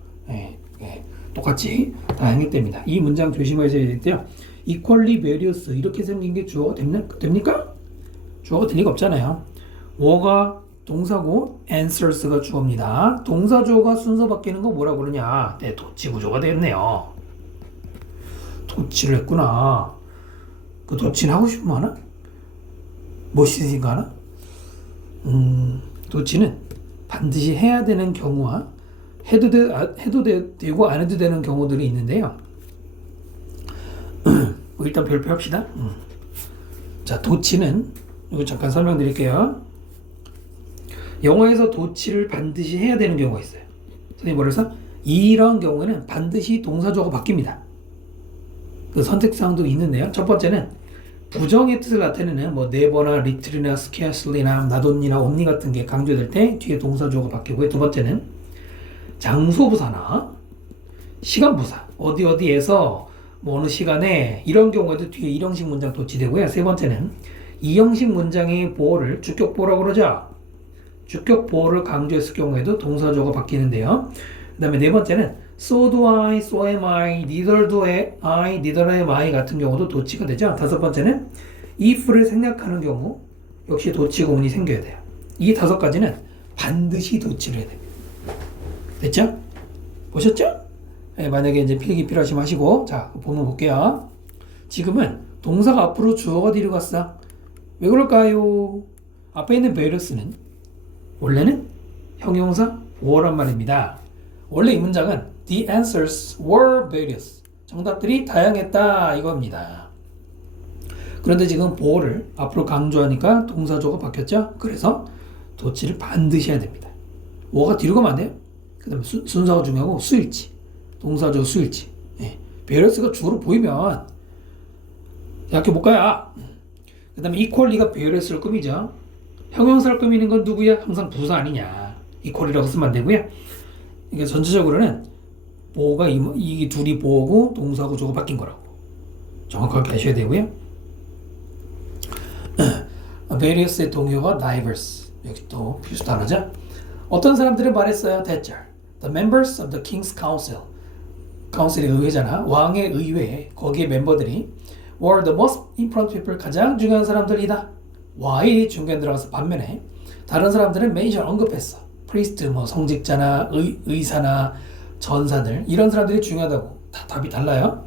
똑같이 다양했답니다. 이 문장 조심하셔야 되겠고요. equally various 이렇게 생긴 게 주어가 됩니까? 주어가 될 리가 없잖아요. were가 동사고 answers가 주어입니다. 동사 주어가 순서 바뀌는 거 뭐라고 그러냐? 네, 도치 구조가 되었네요. 도치를 했구나. 그 도치는 하고 싶으면 하나? 멋있으니까 하나? 도치는 반드시 해야 되는 경우와 해도 되고 안 해도 되는 경우들이 있는데요. 일단 별표 합시다. 자, 도치는 이거 잠깐 설명드릴게요. 영어에서 도치를 반드시 해야 되는 경우가 있어요. 선생님 뭐래서 이런 경우에는 반드시 동사조가 바뀝니다. 그 선택사항도 있는데요. 첫 번째는 부정의 뜻을 나타내는 뭐 never나 little나 scarcely나 not only나 only 같은 게 강조될 때 뒤에 동사조가 바뀌고요. 두 번째는 장소부사나 시간부사 어디에서 뭐 어느 시간에 이런 경우에도 뒤에 일형식 문장 도치되고요. 세 번째는 이형식 문장의 보어를 주격보어라고 그러죠. 주격보어를 강조했을 경우에도 동사조가 바뀌는데요. 그 다음에 네 번째는 so do I, so am I, neither do I, neither am I 같은 경우도 도치가 되죠. 다섯 번째는 if를 생략하는 경우 역시 도치구문이 생겨야 돼요. 이 다섯 가지는 반드시 도치를 해야 됩니다. 됐죠? 보셨죠? 네, 만약에 이제 필기 필요하시면 하시고 자 보면 볼게요. 지금은 동사가 앞으로 주어가 뒤로 갔어. 왜 그럴까요? 앞에 있는 various는 원래는 형용사 were란 말입니다. 원래 이 문장은 the answers were various. 정답들이 다양했다 이겁니다. 그런데 지금 bore를 앞으로 강조하니까 동사조가 바뀌었죠. 그래서 도치를 반드시 해야 됩니다. were가 뒤로 가면 안 돼요. 그 다음에 순서가 중요하고 수일치. 동사조 수일치. various가 주어로 보이면 대학교 못 가야. 그 다음에 equally가 various를 꾸미죠. 형용사를 꾸미는 건 누구야? 항상 부사 아니냐. equally라고 쓰면 안 되고요. 이게 전체적으로는 보호가 이 둘이 보호고 동사구조가 바뀐 거라고 정확하게 아셔야 되고요. various의 동요가 diverse. 여기 또 필수 단어죠. 어떤 사람들은 말했어요. 대절. The members of the King's Council. 카운슬의 의회잖아. 왕의 의회. 거기에 멤버들이 were the most important people. 가장 중요한 사람들이다. Why 중간에 들어가서 반면에 다른 사람들은 mention 언급했어. priest 뭐 성직자나 의사나 전사들 이런 사람들이 중요하다고. 다 답이 달라요.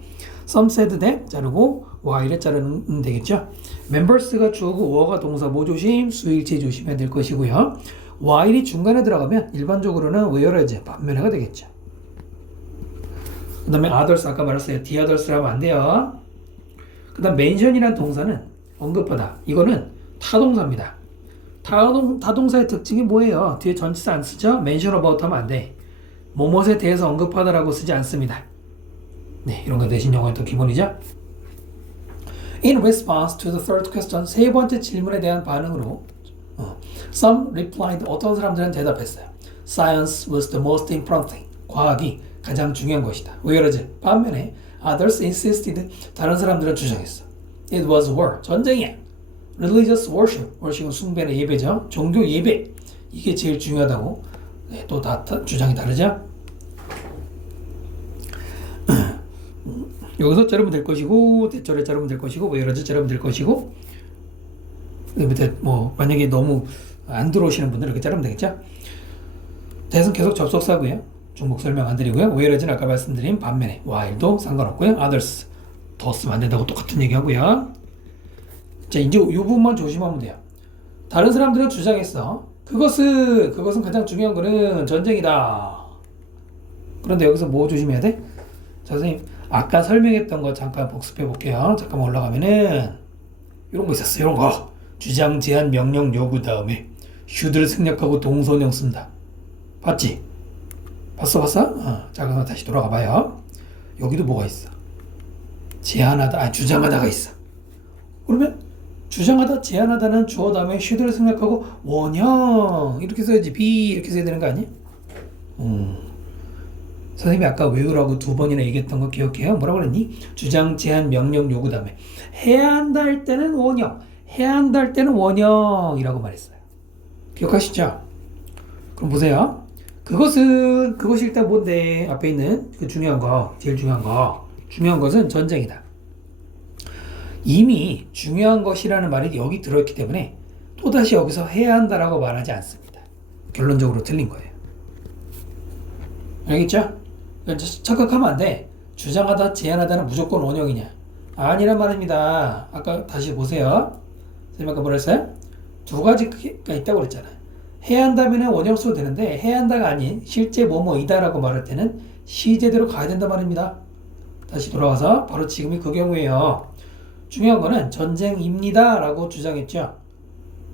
Some said that 자르고 why를 자르면 되겠죠. members가 주어고 were가 동사 모조심 수일치 조심해야 될 것이고요. while이 중간에 들어가면 일반적으로는 whereas 반면에가 되겠죠. 그 다음에 others 아까 말했어요. the others라고 하면 안 돼요. 그 다음 mention이란 동사는 언급하다. 이거는 타동사입니다. 타동사의 특징이 뭐예요? 뒤에 전치사 안 쓰죠? mention about 하면 안 돼. 뭐뭇에 대해서 언급하다라고 쓰지 않습니다. 네, 이런 거 대신 영어의 또 기본이죠. In response to the third question, 세 번째 질문에 대한 반응으로 some replied, 어떤 사람들은 대답했어요. Science was the most important thing. 과학이 가장 중요한 것이다. whereas 반면에 others insisted, 다른 사람들은 주장했어. It was war, 전쟁이야. Religious worship, worship은 숭배나 예배죠. 종교 예배, 이게 제일 중요하다고. 네, 또 다 주장이 다르죠. 여기서 자르면 될 것이고, 대절에 자르면 될 것이고, whereas 자르면 될 것이고, 밑에 뭐 만약에 너무 안 들어오시는 분들은 이렇게 자르면 되겠죠. 대신 계속 접속사고요. 중복 설명 안 드리고요. whereas는 아까 말씀드린 반면에 while도 상관없고요. others 더 쓰면 안 된다고 똑같은 얘기하고요. 자, 이제 이 부분만 조심하면 돼요. 다른 사람들은 주장했어. 그것은 가장 중요한 거는 전쟁이다. 그런데 여기서 뭐 조심해야 돼? 자, 선생님 아까 설명했던 거 잠깐 복습해 볼게요. 잠깐만 올라가면은 이런 거 있었어. 이런 거 주장, 제안, 명령, 요구 다음에 should를 생략하고 동선형 쓴다. 봤지? 봤어? 자, 그럼 다시 돌아가 봐요. 여기도 뭐가 있어? 제안하다, 주장하다가 있어. 그러면 주장하다, 제안하다는 주어 다음에 should를 생략하고 원형 이렇게 써야지. be 이렇게 써야 되는 거 아니야? 선생님이 아까 외우라고 2번이나 얘기했던 거 기억해요? 뭐라고 그랬니? 주장, 제안, 명령, 요구 다음에 해야 한다 할 때는 원형, 해야 한다 할 때는 원형이라고 말했어요. 기억하시죠? 그럼 보세요. 그것이 일단 뭔데? 앞에 있는 그 중요한 거, 제일 중요한 것은 전쟁이다. 이미 중요한 것이라는 말이 여기 들어있기 때문에 또다시 여기서 해야 한다라고 말하지 않습니다. 결론적으로 틀린 거예요. 알겠죠? 착각하면 안 돼. 주장하다, 제안하다는 무조건 원형이냐? 아니란 말입니다. 아까 다시 보세요. 선생님 아까 뭐라 했어요? 두 가지가 있다고 그랬잖아요. 해야 한다면 원형 써도 되는데 해야 한다가 아닌 실제 뭐뭐이다라고 말할 때는 시제대로 가야 된단 말입니다. 다시 돌아와서 바로 지금이 그 경우예요. 중요한 거는 전쟁입니다 라고 주장했죠.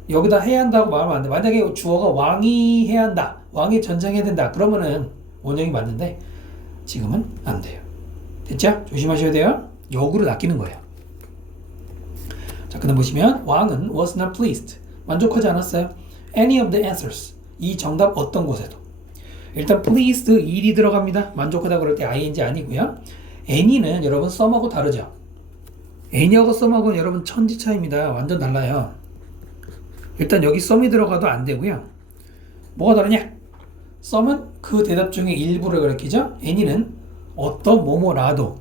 여기다 해야 한다고 말하면 안 돼. 만약에 주어가 왕이 해야 한다, 왕이 전쟁해야 된다, 그러면은 원형이 맞는데 지금은 안 돼요. 됐죠? 조심하셔야 돼요. 역으로 낚이는 거예요. 자, 그 다음 보시면 왕은 was not pleased, 만족하지 않았어요. any of the answers, 이 정답 어떤 곳에도. 일단 pleased 일이 들어갑니다. 만족하다 그럴 때 ing 아니고요. any는 여러분 썸하고 다르죠. any하고 썸하고는 여러분 천지 차이입니다. 완전 달라요. 일단 여기 썸이 들어가도 안 되고요. 뭐가 다르냐? 썸은 그 대답 중에 일부를 가리키죠. any는 어떤 뭐뭐라도.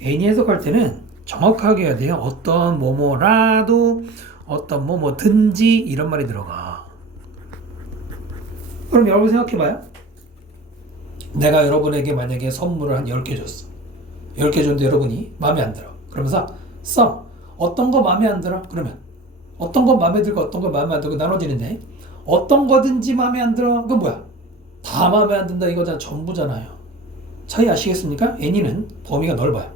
any 해석할 때는 정확하게 해야 돼요. 어떤 뭐뭐라도, 어떤 뭐뭐든지 이런 말이 들어가. 그럼 여러분 생각해봐요. 내가 여러분에게 만약에 선물을 한 10개 줬어. 10개 줬는데 여러분이 마음에 안 들어. 그러면서 썸, 어떤 거 마음에 안 들어? 그러면 어떤 거 마음에 들고 어떤 거 마음에 안 들고 나눠지는데 어떤 거든지 마음에 안 들어? 그건 뭐야? 다 마음에 안 든다 이거잖아. 전부잖아요. 차이 아시겠습니까? any는 범위가 넓어요.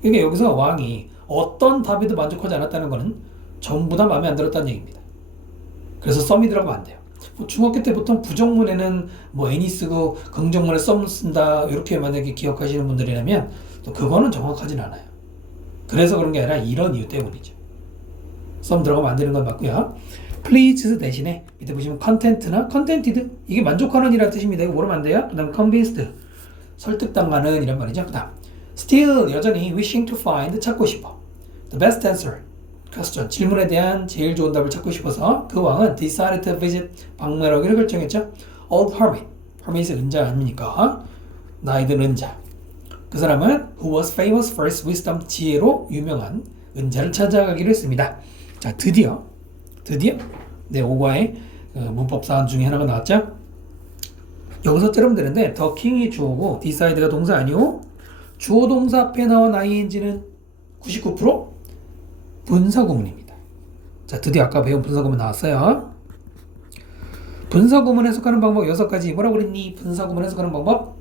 그러니까 여기서 왕이 어떤 답에도 만족하지 않았다는 거는 전부 다 마음에 안 들었다는 얘기입니다. 그래서 썸이 들어가면 안 돼요. 중학교 때 보통 부정문에는 뭐 any 쓰고 긍정문에 썸 쓴다 이렇게 만약에 기억하시는 분들이라면 또 그거는 정확하진 않아요. 그래서 그런 게 아니라 이런 이유 때문이죠. 썸 들어가면 안 되는 건 맞고요. please 대신에 밑에 보시면 content나 contented, 이게 만족하는 이라는 뜻입니다. 이거 모르면 안 돼요. 그 다음 convinced, 설득당하는 이란 말이죠. 그 다음 still, 여전히 wishing to find, 찾고 싶어. the best answer, question, 질문에 대한 제일 좋은 답을 찾고 싶어서 그 왕은 decided to visit, 방문하기로 결정했죠. old hermit, hermit의 은자 아닙니까? 나이 든 은자. 그 사람은 who was famous for his wisdom, 지혜로 유명한 은자를 찾아가기로 했습니다. 자, 드디어 네, 5과의 문법 사안 중에 하나가 나왔죠. 여기서 자르면 되는데 the king이 주어고 decide가 동사 아니고 주어 동사 앞에 나온 ing는 99% 분사구문입니다. 자, 드디어 아까 배운 분사구문 나왔어요. 분사구문 해석하는 방법 6가지. 뭐라고 그랬니? 분사구문 해석하는 방법: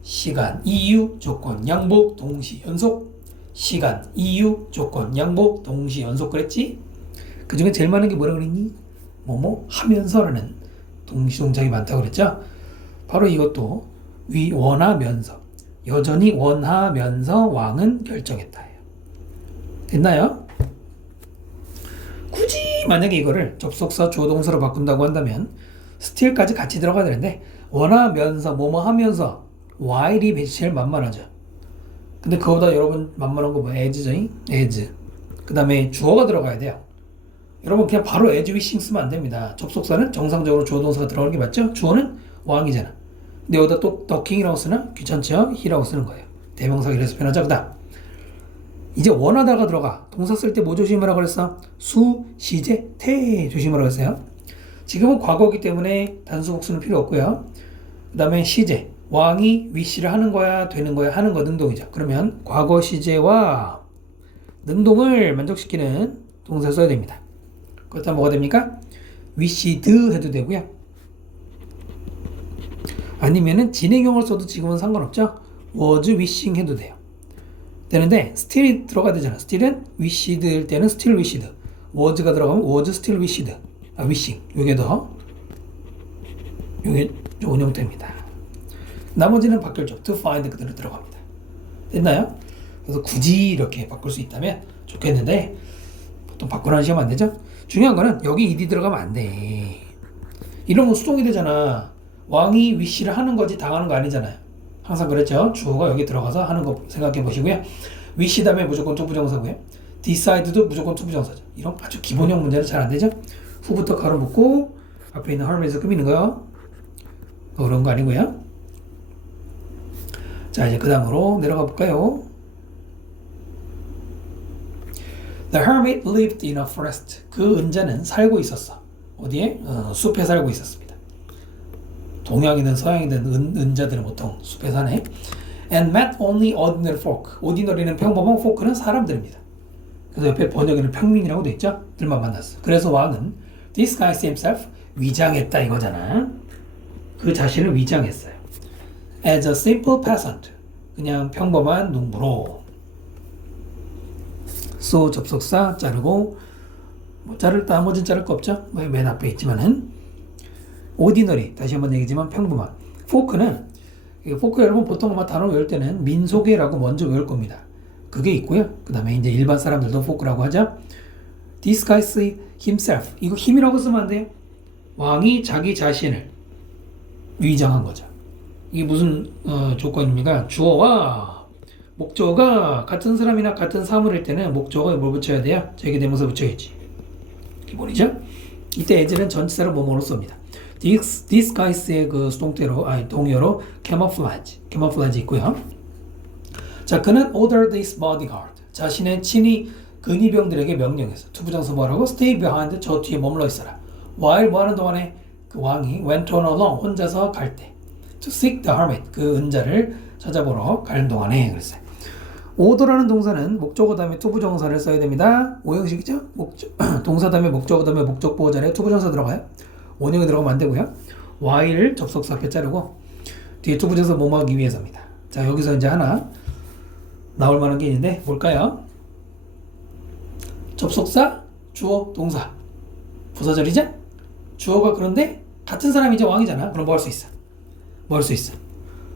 시간, 이유, 조건, 양복, 동시, 연속. 시간, 이유, 조건, 양복, 동시, 연속 그랬지? 그 중에 제일 많은 게 뭐라 그랬니? 뭐뭐 하면서라는 동시동작이 많다고 그랬죠? 바로 이것도 원하면서, 여전히 원하면서 왕은 결정했다예요. 됐나요? 굳이 만약에 이거를 접속사 주어 동사로 바꾼다고 한다면 still까지 같이 들어가야 되는데 원하면서 뭐뭐 하면서 while이 제일 만만하죠. 근데 그거보다 여러분 만만한 거 뭐예요? as죠? as. 그 다음에 주어가 들어가야 돼요. 여러분 그냥 바로 as wishing 쓰면 안 됩니다. 접속사는 정상적으로 주어 동사가 들어가는 게 맞죠? 주어는 왕이잖아. 근데 여기다 또 더킹이라고 쓰나? 귀찮죠? he라고 쓰는 거예요. 대명사가 이래서 변하죠. 그다음 이제 원하다가 들어가. 동사 쓸 때 뭐 조심하라고 그랬어? 수, 시제, 태 조심하라고 했어요. 지금은 과거이기 때문에 단수 복수는 필요 없고요. 그 다음에 시제, 왕이 wish를 하는 거야, 되는 거야, 하는 거 능동이죠. 그러면 과거 시제와 능동을 만족시키는 동사를 써야 됩니다. 그렇다면 뭐가 됩니까? wished 해도 되고요. 아니면은 진행형을 써도 지금은 상관없죠. was wishing 해도 돼요. 되는데 still이 들어가야 되잖아. still은 wished일 때는 still wished, was가 들어가면 was still wished, wishing. 요게 좋은 형태입니다. 나머지는 바뀌었죠. to find 그대로 들어갑니다. 됐나요? 그래서 굳이 이렇게 바꿀 수 있다면 좋겠는데 보통 바꾸라는 시험 안 되죠? 중요한 거는 여기 ed 들어가면 안 돼. 이런 건 수동이 되잖아. 왕이 wish를 하는 거지 당하는 거 아니잖아요. 항상 그랬죠. 주어가 여기 들어가서 하는 거 생각해 보시고요. wish 다음에 무조건 투부정사고요. decide도 무조건 투부정사죠. 이런 아주 기본형 문제는 잘 안 되죠. 후부터 가로 묶고 앞에 있는 hermit에서 꾸미는 거요. 어려운 거 아니고요. 자, 이제 그 다음으로 내려가 볼까요? The hermit lived in a forest. 그 은자는 살고 있었어. 어디에? 숲에 살고 있었습니다. 동양이든 서양이든 은자들은 보통 숲에 사네. And met only ordinary folk. ordinary는 평범한, folk는 사람들입니다. 그래서 옆에 번역에는 평민이라고 돼 있죠? 들만 만났어. 그래서 왕은 disguised himself, 위장했다 이거잖아. 그 자신을 위장했어요. As a simple peasant. 그냥 평범한 농부로. so 접속사 자르고 뭐 나머지는 자를 거 없죠? 맨 앞에 있지만은 ordinary 다시 한번 얘기지만 평범한. folk 여러분 보통 아마 단어 외울 때는 민속애라고 먼저 외울 겁니다. 그게 있고요. 그 다음에 이제 일반 사람들도 folk라고 하죠. disguise himself. 이거 힘이라고 쓰면 안 돼요. 왕이 자기 자신을 위장한 거죠. 이게 무슨 조건입니까? 주어와 목적어가 같은 사람이나 같은 사물일 때는 목적어에 뭘 붙여야 돼요? 제기대명사 붙여야지. 기본이죠? 이때 as는 전치사를 뭐뭐로 씁니다. disguise의 그 수동태로, 동의어로 camouflage 있고요. 자, 그는 ordered his bodyguard. 자신의 친히 근위병들에게 명령했어. 투부정사 뭐라고? stay behind, 저 뒤에 머물러 있어라. while 뭐 하는 동안에 그 왕이 went on alone, 혼자서 갈 때. to seek the hermit, 그 은자를 찾아보러 가는 동안에 그랬어요. order라는 동사는 목적어 다음에 투부정사를 써야 됩니다. 5형식이죠? 동사 다음에 목적어 다음에 목적보호 자리에 투부정사 들어가요. 원형이 들어가면 안 되고요. while 접속사 앞에 자르고 뒤에 투부정사 뭐뭐 하기 위해서입니다. 자, 여기서 이제 하나 나올 만한 게 있는데 뭘까요? 접속사, 주어, 동사. 부사절이죠? 주어가 그런데 같은 사람이죠. 왕이잖아. 그럼 뭐 할 수 있어? 뭐 할 수 있어?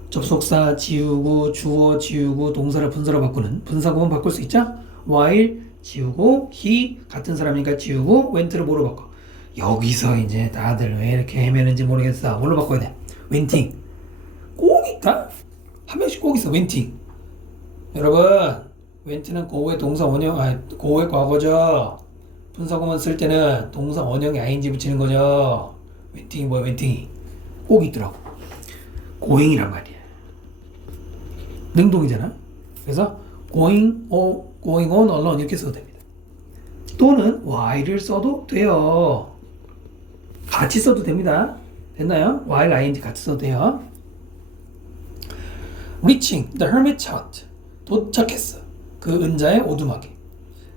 접속사 지우고 주어 지우고 동사를 분사로 바꾸는 분사구문 바꿀 수 있죠? while 지우고 he 같은 사람이니까 지우고 went를 뭐로 바꿔? 여기서 이제 다들 왜 이렇게 헤매는지 모르겠어. 뭘로 바꿔야 돼? wenting. 꼭 있다? 한 명씩 꼭 있어. wenting. 여러분, went는 고의 동사 원형, 고의 과거죠. 분사구문 쓸 때는 동사 원형에 ing 붙이는 거죠. wenting이 뭐야? wenting이 꼭 있더라고. going이란 말이야. 능동이잖아. 그래서 going on alone 이렇게 써도 됩니다. 또는 while을 써도 돼요. 같이 써도 됩니다. 됐나요? while ing 같이 써도 돼요. reaching the hermit's hut. 도착했어. 그 은자의 오두막에.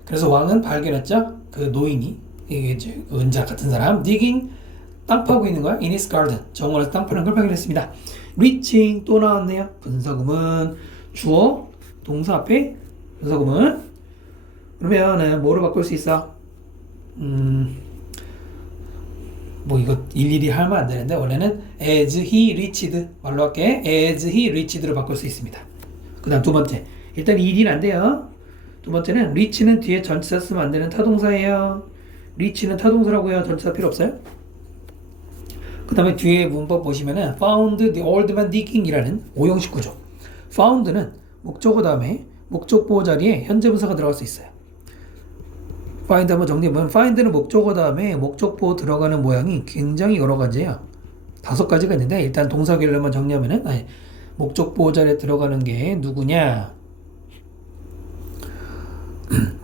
그래서 왕은 발견했죠. 그 노인이 이게 이제 그 은자 같은 사람 digging 땅 파고 있는 거야. in his garden. 정원에서 땅 파는 걸 발견했습니다. reaching 또 나왔네요. 분사구문 주어 동사 앞에 분사구문. 그러면 뭐로 바꿀 수 있어? 뭐 이거 일일이 하면 안 되는데 원래는 as he reached 말로 할게. as he reached로 바꿀 수 있습니다. 그 다음 두 번째, 일단 일일은 안 돼요. 두 번째는 reach는 뒤에 전치사 쓰면 안 되는 타동사예요. reach는 타동사라고요. 전치사 필요 없어요. 그 다음에 뒤에 문법 보시면은 found the old man digging 이라는 오형식 구조. found는 목적어 다음에 목적 보호 자리에 현재 분사가 들어갈 수 있어요. find 한번 정리해보면 find는 목적어 다음에 목적 보호 들어가는 모양이 굉장히 여러 가지예요. 5가지가 있는데 일단 동사 결론만 정리하면은 목적 보호 자리에 들어가는 게 누구냐?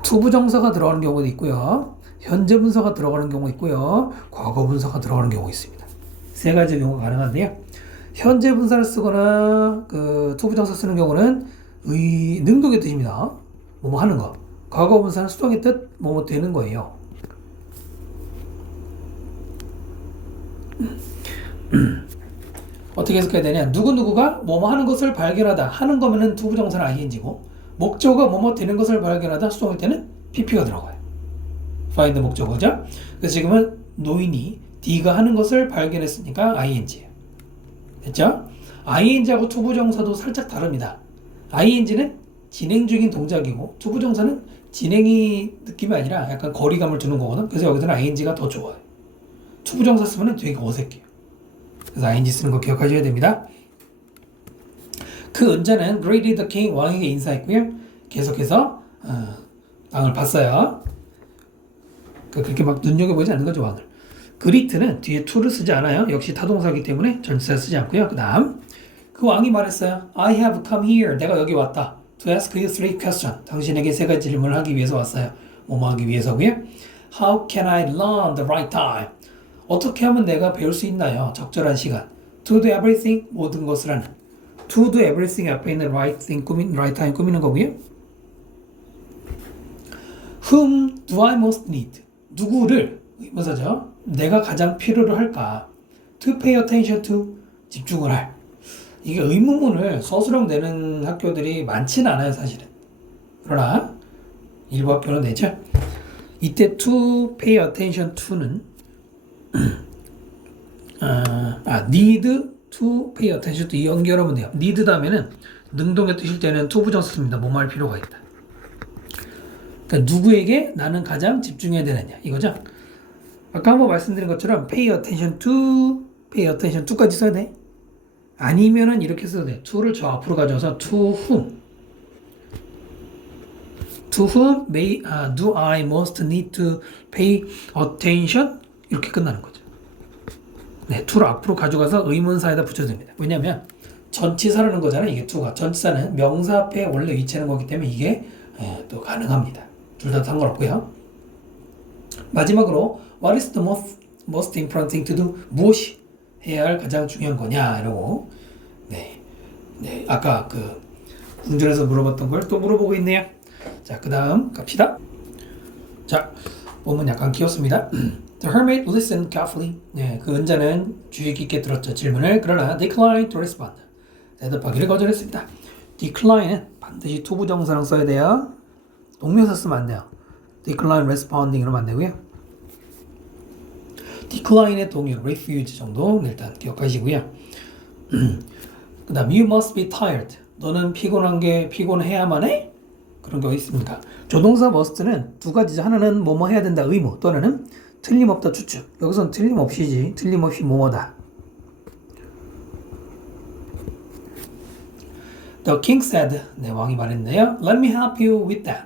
투부정사가 들어가는 경우도 있고요. 현재 분사가 들어가는 경우 있고요. 과거 분사가 들어가는 경우 있습니다. 3가지 경우가 가능한데요. 현재 분사를 쓰거나 그 투부정사 쓰는 경우는 능동의 뜻입니다. 뭐뭐 하는 거. 과거 분사는 수동의 뜻 뭐뭐 되는 거예요. 어떻게 해석해야 되냐? 누구누구가 뭐뭐 하는 것을 발견하다. 하는 거면은 투부정사는 ing고 목적어가 뭐뭐 되는 것을 발견하다. 수동일 때는 pp가 들어가요. find 목적어죠. 그래서 지금은 노인이 D가 하는 것을 발견했으니까 ing예요. 됐죠? ing하고 투부정사도 살짝 다릅니다. ing는 진행 중인 동작이고 투부정사는 진행이 느낌이 아니라 약간 거리감을 주는 거거든. 그래서 여기서는 ing가 더 좋아요. 투부정사 쓰면 되게 어색해요. 그래서 ing 쓰는 거 기억하셔야 됩니다. 그 은자는 greeted the king, 왕에게 인사했고요. 계속해서 왕을 봤어요. 그렇게 막 눈여겨보지 않는 거죠, 왕을. greet는 뒤에 to를 쓰지 않아요. 역시 타동사이기 때문에 전치사 쓰지 않고요. 그 다음 그 왕이 말했어요. I have come here. 내가 여기 왔다. To ask you 3 questions. 당신에게 3가지 질문을 하기 위해서 왔어요. 뭐뭐 하기 위해서고요. How can I learn the right time? 어떻게 하면 내가 배울 수 있나요? 적절한 시간. To do everything. 모든 것을 하는. To do everything 앞에 있는 right thing, right time 꾸미는 거고요. Whom do I most need? 누구를 의문사죠. 내가 가장 필요로 할까? To pay attention to. 집중을 할. 이게 의문문을 서술형 내는 학교들이 많지는 않아요, 사실은. 그러나 일부 학교는 내죠. 이때 to pay attention to는 need to pay attention to 연결하면 돼요. need 다음에는 능동의 뜻일 때는 to 부정사 씁니다. 뭐뭐 할 필요가 있다. 그러니까 누구에게 나는 가장 집중해야 되느냐 이거죠. 아까 한번 말씀드린 것처럼 pay attention to까지 써야 돼. 아니면은 이렇게 써도 돼. to를 저 앞으로 가져와서 to whom do I most need to pay attention 이렇게 끝나는 거죠. 네, to를 앞으로 가져가서 의문사에다 붙여줍니다. 왜냐하면 전치사라는 거잖아요. 이게 to가 전치사는 명사 앞에 원래 위치하는 거기 때문에 이게 또 가능합니다. 둘 다 상관없고요. 마지막으로 what is the most important thing to do? 무엇이 해야 할 가장 중요한 거냐 이러고 네 아까 그 궁전에서 물어봤던 걸 또 물어보고 있네요. 자, 그 다음 갑시다. 자, 본문 약간 길었습니다. The hermit listened carefully. 네, 그 은자는 주의 깊게 들었죠, 질문을. 그러나 declined to respond. 대답하기를 거절했습니다. decline은 반드시 투부정사랑 써야 돼요. 동명사 쓰면 안 돼요. decline responding 이러면 안 되고요. decline의 동의, refuse 정도 일단 기억하시고요. 그 다음 you must be tired. 너는 피곤해야만 해? 그런 거 있습니까? 조동사 must는 2가지죠. 하나는 뭐뭐 해야 된다 의무, 또 하나는 틀림없다 추측. 여기서는 틀림없이지, 틀림없이 뭐뭐다. The king said, 네, 왕이 말했네요. Let me help you with that.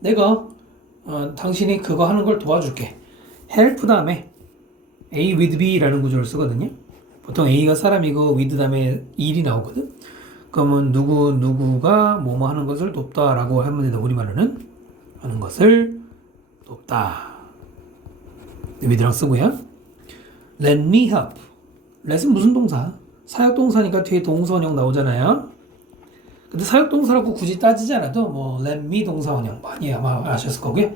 내가 당신이 그거 하는 걸 도와줄게. help 다음에 A with B라는 구조를 쓰거든요. 보통 A가 사람이고 with 다음에 일이 나오거든. 그러면 누구가 뭐뭐 하는 것을 돕다라고 하면 된다. 우리말로는 하는 것을 돕다. with랑 쓰고요. Let me help. let은 무슨 동사? 사역동사니까 뒤에 동사원형 나오잖아요. 근데 사역동사라고 굳이 따지지 않아도 뭐 let me 동사원형 많이 아마 아셨을 거고요.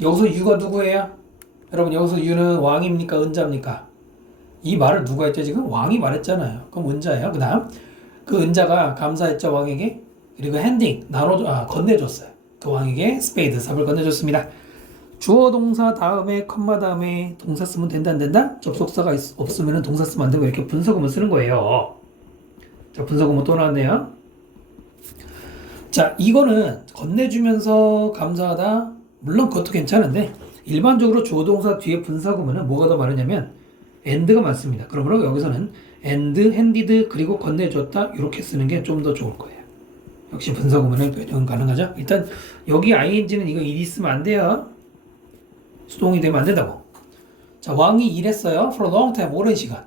여기서 you가 누구예요? 여러분 여기서 you는 왕입니까? 은자입니까? 이 말을 누가 했죠? 지금 왕이 말했잖아요. 그럼 은자예요. 그 다음 그 은자가 감사했죠 왕에게. 그리고 건네줬어요. 그 왕에게 스페이드 삽을 건네줬습니다. 주어 동사 다음에 컴마 다음에 동사 쓰면 된다 안 된다? 접속사가 없으면 동사 쓰면 안 되고 이렇게 분사구문 쓰는 거예요. 자, 분사구문 또 나왔네요. 자, 이거는 건네주면서 감사하다. 물론 그것도 괜찮은데 일반적으로 주어 동사 뒤에 분사구문은 뭐가 더 많으냐면 and가 많습니다. 그러므로 여기서는 and, handed 그리고 건네줬다 이렇게 쓰는 게 좀 더 좋을 거예요. 역시 분사구문은 변형 가능하죠. 일단 여기 ing는 이거 일 있으면 안 돼요. 수동이 되면 안 된다고. 자, 왕이 일했어요. for a long time, 오랜 시간.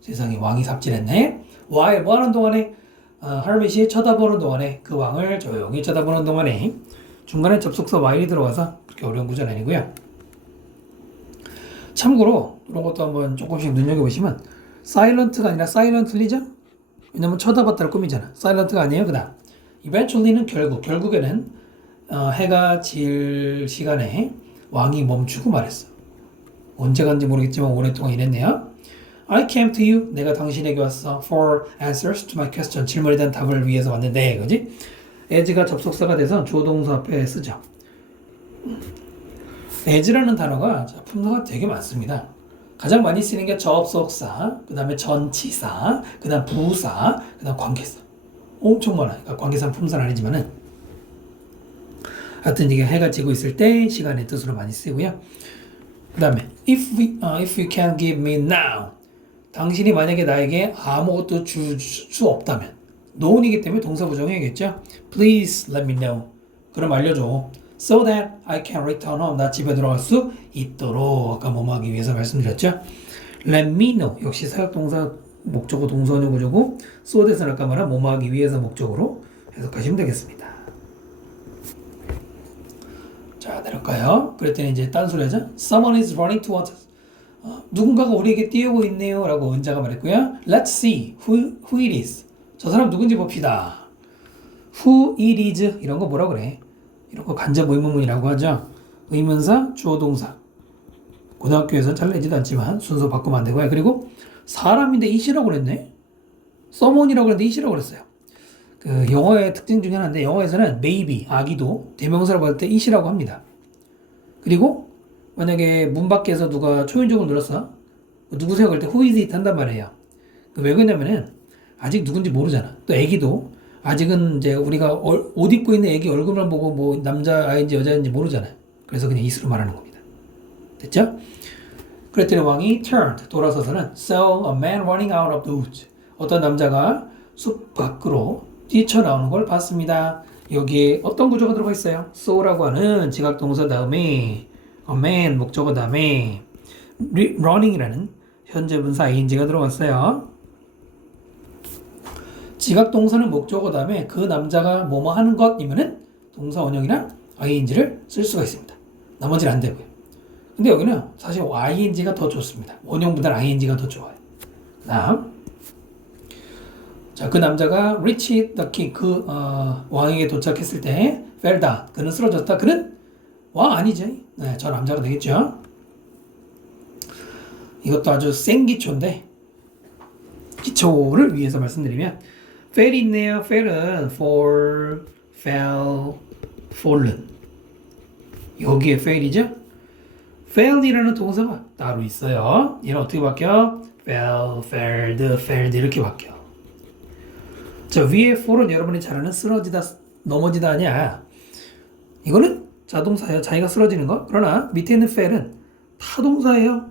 세상에 왕이 삽질했네. while 뭐 하는 동안에 할머니 쳐다보는 동안에 그 왕을 조용히 쳐다보는 동안에 중간에 접속사 while이 들어와서 그렇게 어려운 구조는 아니고요. 참고로 이런 것도 한번 조금씩 눈여겨보시면 silent가 아니라 silently죠? 왜냐면 쳐다봤다를 꾸미잖아. silent가 아니에요. 그 다음 eventually는 결국에는 해가 질 시간에 왕이 멈추고 말했어. 언제 간지 모르겠지만 오랫동안 일했네요. I came to you. 내가 당신에게 왔어. For answers to my question. 질문에 대한 답을 위해서 왔는데, 그지? as가 접속사가 돼서 주어 동사 앞에 쓰죠. as라는 단어가 품사가 되게 많습니다. 가장 많이 쓰는 게 접속사, 그 다음에 전치사, 그 다음 부사, 그 다음 관계사. 엄청 많아요. 그러니까 관계사는 품사는 아니지만은 하여튼 이게 해가 지고 있을 때 시간의 뜻으로 많이 쓰고요. 그 다음에 if you can give me now. 당신이 만약에 나에게 아무것도 줄 수 없다면 no이기 때문에 동사 부정해야겠죠. Please let me know. 그럼 알려줘. So that I can return home. 나 집에 돌아갈 수 있도록. 아까 뭐뭐 하기 위해서 말씀드렸죠. Let me know. 역시 사역동사 목적어 동사원형 구조고 so that은 아까 말한 뭐뭐 하기 위해서 목적으로 해석하시면 되겠습니다. 자, 내릴까요? 그랬더니 이제 딴소리하죠. Someone is running towards us. 누군가가 우리에게 뛰어오고 있네요 라고 은자가 말했고요. Let's see who it is. 저 사람 누군지 봅시다. Who it is 이런 거 뭐라 그래? 이런 거 간접 의문문이라고 하죠. 의문사, 주어 동사. 고등학교에서 잘 내지도 않지만 순서 바꾸면 안 되고요. 그리고 사람인데 it이라고 그랬네. someone이라고 그랬는데 it이라고 그랬어요. 그 영어의 특징 중에 하나인데 영어에서는 maybe, 아기도 대명사라고 할 때 it이라고 합니다. 그리고 만약에 문 밖에서 누가 초인종을 눌렀어. 누구세요? 그럴 때 who is it 한단 말이에요. 왜 그러냐면은 아직 누군지 모르잖아. 또 애기도 아직은 이제 우리가 옷 입고 있는 애기 얼굴만 보고 뭐 남자아이인지 여자인지 모르잖아요. 그래서 그냥 it으로 말하는 겁니다. 됐죠? 그랬더니 왕이 turned, 돌아서서는 saw a man running out of the woods. 어떤 남자가 숲 밖으로 뛰쳐나오는 걸 봤습니다. 여기에 어떤 구조가 들어가 있어요? saw라고 하는 지각동사 다음에 a man 목적어 다음에 running이라는 현재 분사 ing가 들어갔어요. 지각동사는 목적어 다음에 그 남자가 뭐뭐 하는 것이면은 동사 원형이랑 ing를 쓸 수가 있습니다. 나머지는 안 되고요. 근데 여기는 사실 ing가 더 좋습니다. 원형보다 ing가 더 좋아요. 다음. 자, 그 남자가 reached the king, 왕에게 도착했을 때 fell down, 그는 쓰러졌다. 그는 왕 아니죠? 네, 저 남자가 되겠죠. 이것도 아주 센 기초인데 기초를 위해서 말씀드리면 fell이 있네요. fell은 fall, fell, fallen. 여기에 fell이죠. fell이라는 동사가 따로 있어요. 얘는 어떻게 바뀌어? fell, felled, felled 이렇게 바뀌어. 자, 위에 fall은 여러분이 잘 아는 쓰러지다, 넘어지다 아니야. 이거는 자동사예요. 자기가 쓰러지는 거. 그러나 밑에 있는 fell은 타동사예요.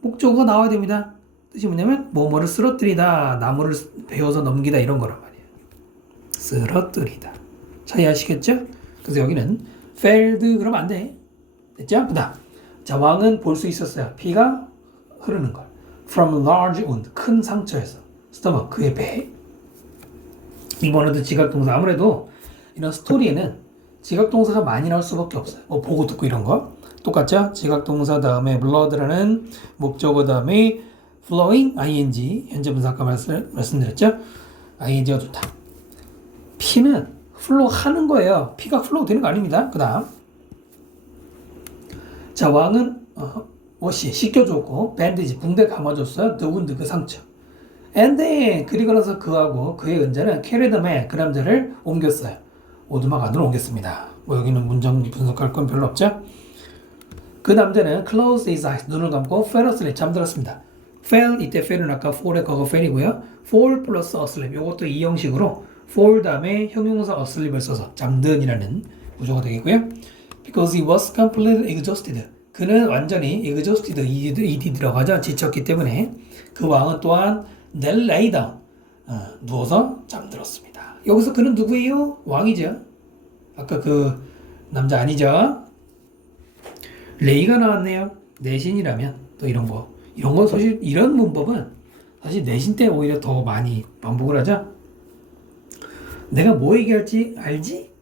목적어가 나와야 됩니다. 뜻이 뭐냐면 뭐뭐를 쓰러뜨리다, 나무를 베어서 넘기다 이런 거란 말이에요. 쓰러뜨리다. 차이 아시겠죠? 그래서 여기는 felled 그러면 안 돼. 됐죠? 그다음. 자, 왕은 볼 수 있었어요. 피가 흐르는 걸. From a large wound. 큰 상처에서. stomach. 그의 배. 이번에도 지각동사. 아무래도 이런 스토리에는 지각동사가 많이 나올 수밖에 없어요. 뭐 보고 듣고 이런 거. 똑같죠? 지각동사 다음에 blood라는 목적어 다음에 flowing, ing. 현재 분사 아까 말씀드렸죠? ing가 좋다. 피는 플로우 하는 거예요. 피가 플로우 되는 거 아닙니다. 그 다음. 자, 왕은 옷이 씻겨줬고 밴드지 붕대 감아줬어요. The wound 그 상처. And then 그리고 나서 그하고 그의 은자는 carried the man 그 남자를 옮겼어요. 오두막 안으로 옮겼습니다. 뭐 여기는 문장 분석할 건 별로 없죠. 그 남자는 closed his eyes, 눈을 감고 fell asleep, 잠들었습니다. fell, 이때 fell은 아까 fall의 과거 fell이고요. fall 플러스 asleep, 이것도 이 형식으로 fall 다음에 형용사 asleep을 써서 잠든이라는 구조가 되겠고요. Because he was completely exhausted. 그는 완전히 exhausted, ed 들어가죠. 지쳤기 때문에 그 왕은 또한 lay down, 누워서 잠들었습니다. 여기서 그는 누구예요? 왕이죠. 아까 그 남자 아니죠? lay가 나왔네요. 내신이라면 또 이런 거. 이런 건 사실 이런 문법은 사실 내신 때 오히려 더 많이 반복을 하죠. 내가 뭐 얘기할지 알지?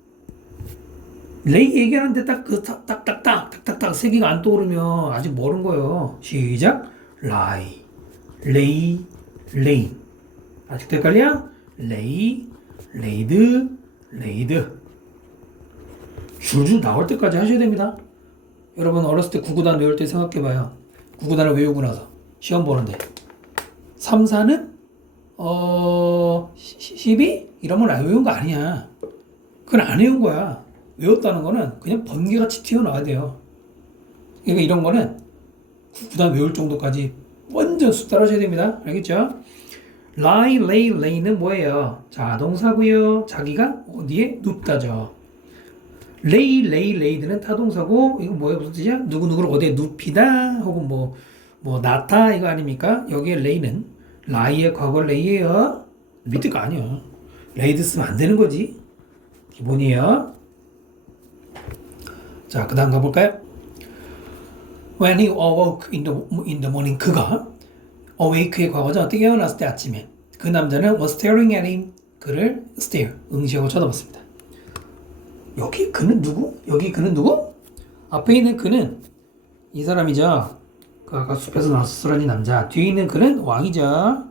레이 얘기하는데 딱 그 딱딱딱 세 개가 안 떠오르면 아직 모르는 거예요. 시작. 라이, 레이, 레인. 아직도 헷갈려? 레이, 레이드, 레이드. 줄줄 나올 때까지 하셔야 됩니다. 여러분 어렸을 때 구구단 외울 때 생각해봐요. 구구단을 외우고 나서 시험 보는데 3, 4는 12? 이러면 안 외운 거 아니야. 그건 안 외운 거야. 외웠다는 거는 그냥 번개같이 튀어나와야 돼요. 그러니까 이런 거는 구구단 외울 정도까지 완전 숙달하셔야 됩니다. 알겠죠? lie, lay, lay는 뭐예요? 자동사고요. 자기가 어디에 눕다죠. lay, lay, lay드는 타동사고 이거 뭐예요? 무슨 뜻이야? 누구누구를 어디에 눕히다 혹은 뭐 놨다 이거 아닙니까? 여기에 lay는 lie의 과거 lay예요. 밑에 거 아니야. laid 쓰면 안 되는 거지. 기본이에요. 자, 그 다음 가볼까요? When he awoke in the morning, 그가 awake의 과거죠. 깨어났을 때 아침에 그 남자는 was staring at him. 그를 stare, 응시하고 쳐다봤습니다. 여기 그는 누구? 여기 그는 누구? 앞에 있는 그는 이 사람이죠. 그 아까 숲에서 나와서 쓰러진 남자. 뒤에 있는 그는 왕이죠.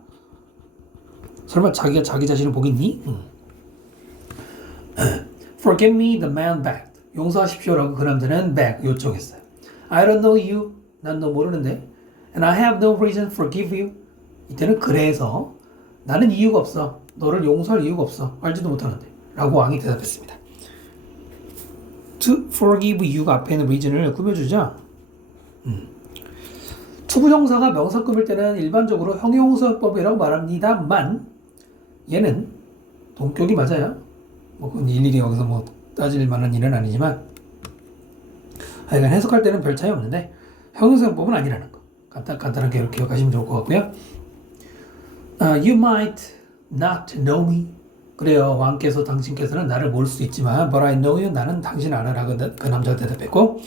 설마 자기가 자기 자신을 보겠니? Forgive me the man begged. 용서하십시오라고 그 남자는 beg 요청했어요. I don't know you. 난 너 모르는데. And I have no reason to forgive you. 이때는 그래서 나는 이유가 없어. 너를 용서할 이유가 없어. 알지도 못하는데. 라고 왕이 대답했습니다. To forgive you가 앞에 있는 reason을 꾸며주죠. 투부정사가 명사 꾸밀 때는 일반적으로 형용사법이라고 말합니다만 얘는 동격이 맞아요. 뭐 그건 일일이 여기서 뭐 따질 만한 일은 아니지만 하여간 해석할 때는 별 차이 없는데 형용사법은 아니라는 거 간단하게 이렇게 기억하시면 좋을 것 같고요. You might not know me. 그래요. 왕께서 당신께서는 나를 모를 수 있지만 But I know you. 나는 당신 알아라고 그 남자가 대답했고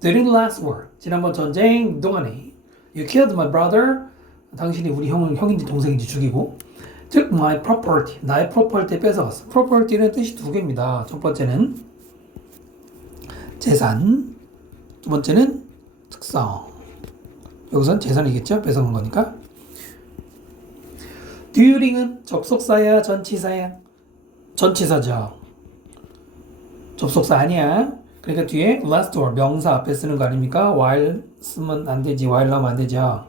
During the last war. 지난번 전쟁 동안에 You killed my brother. 당신이 우리 형인지 동생인지 죽이고 took my property. 나의 property 뺏어갔어. property는 뜻이 두 개입니다. 첫 번째는 재산, 두 번째는 특성. 여기선 재산이겠죠? 뺏어간 거니까. during은 접속사야, 전치사야? 전치사죠. 접속사 아니야. 그러니까 뒤에 last or 명사 앞에 쓰는 거 아닙니까? while 쓰면 안 되지, while 하면 안 되죠.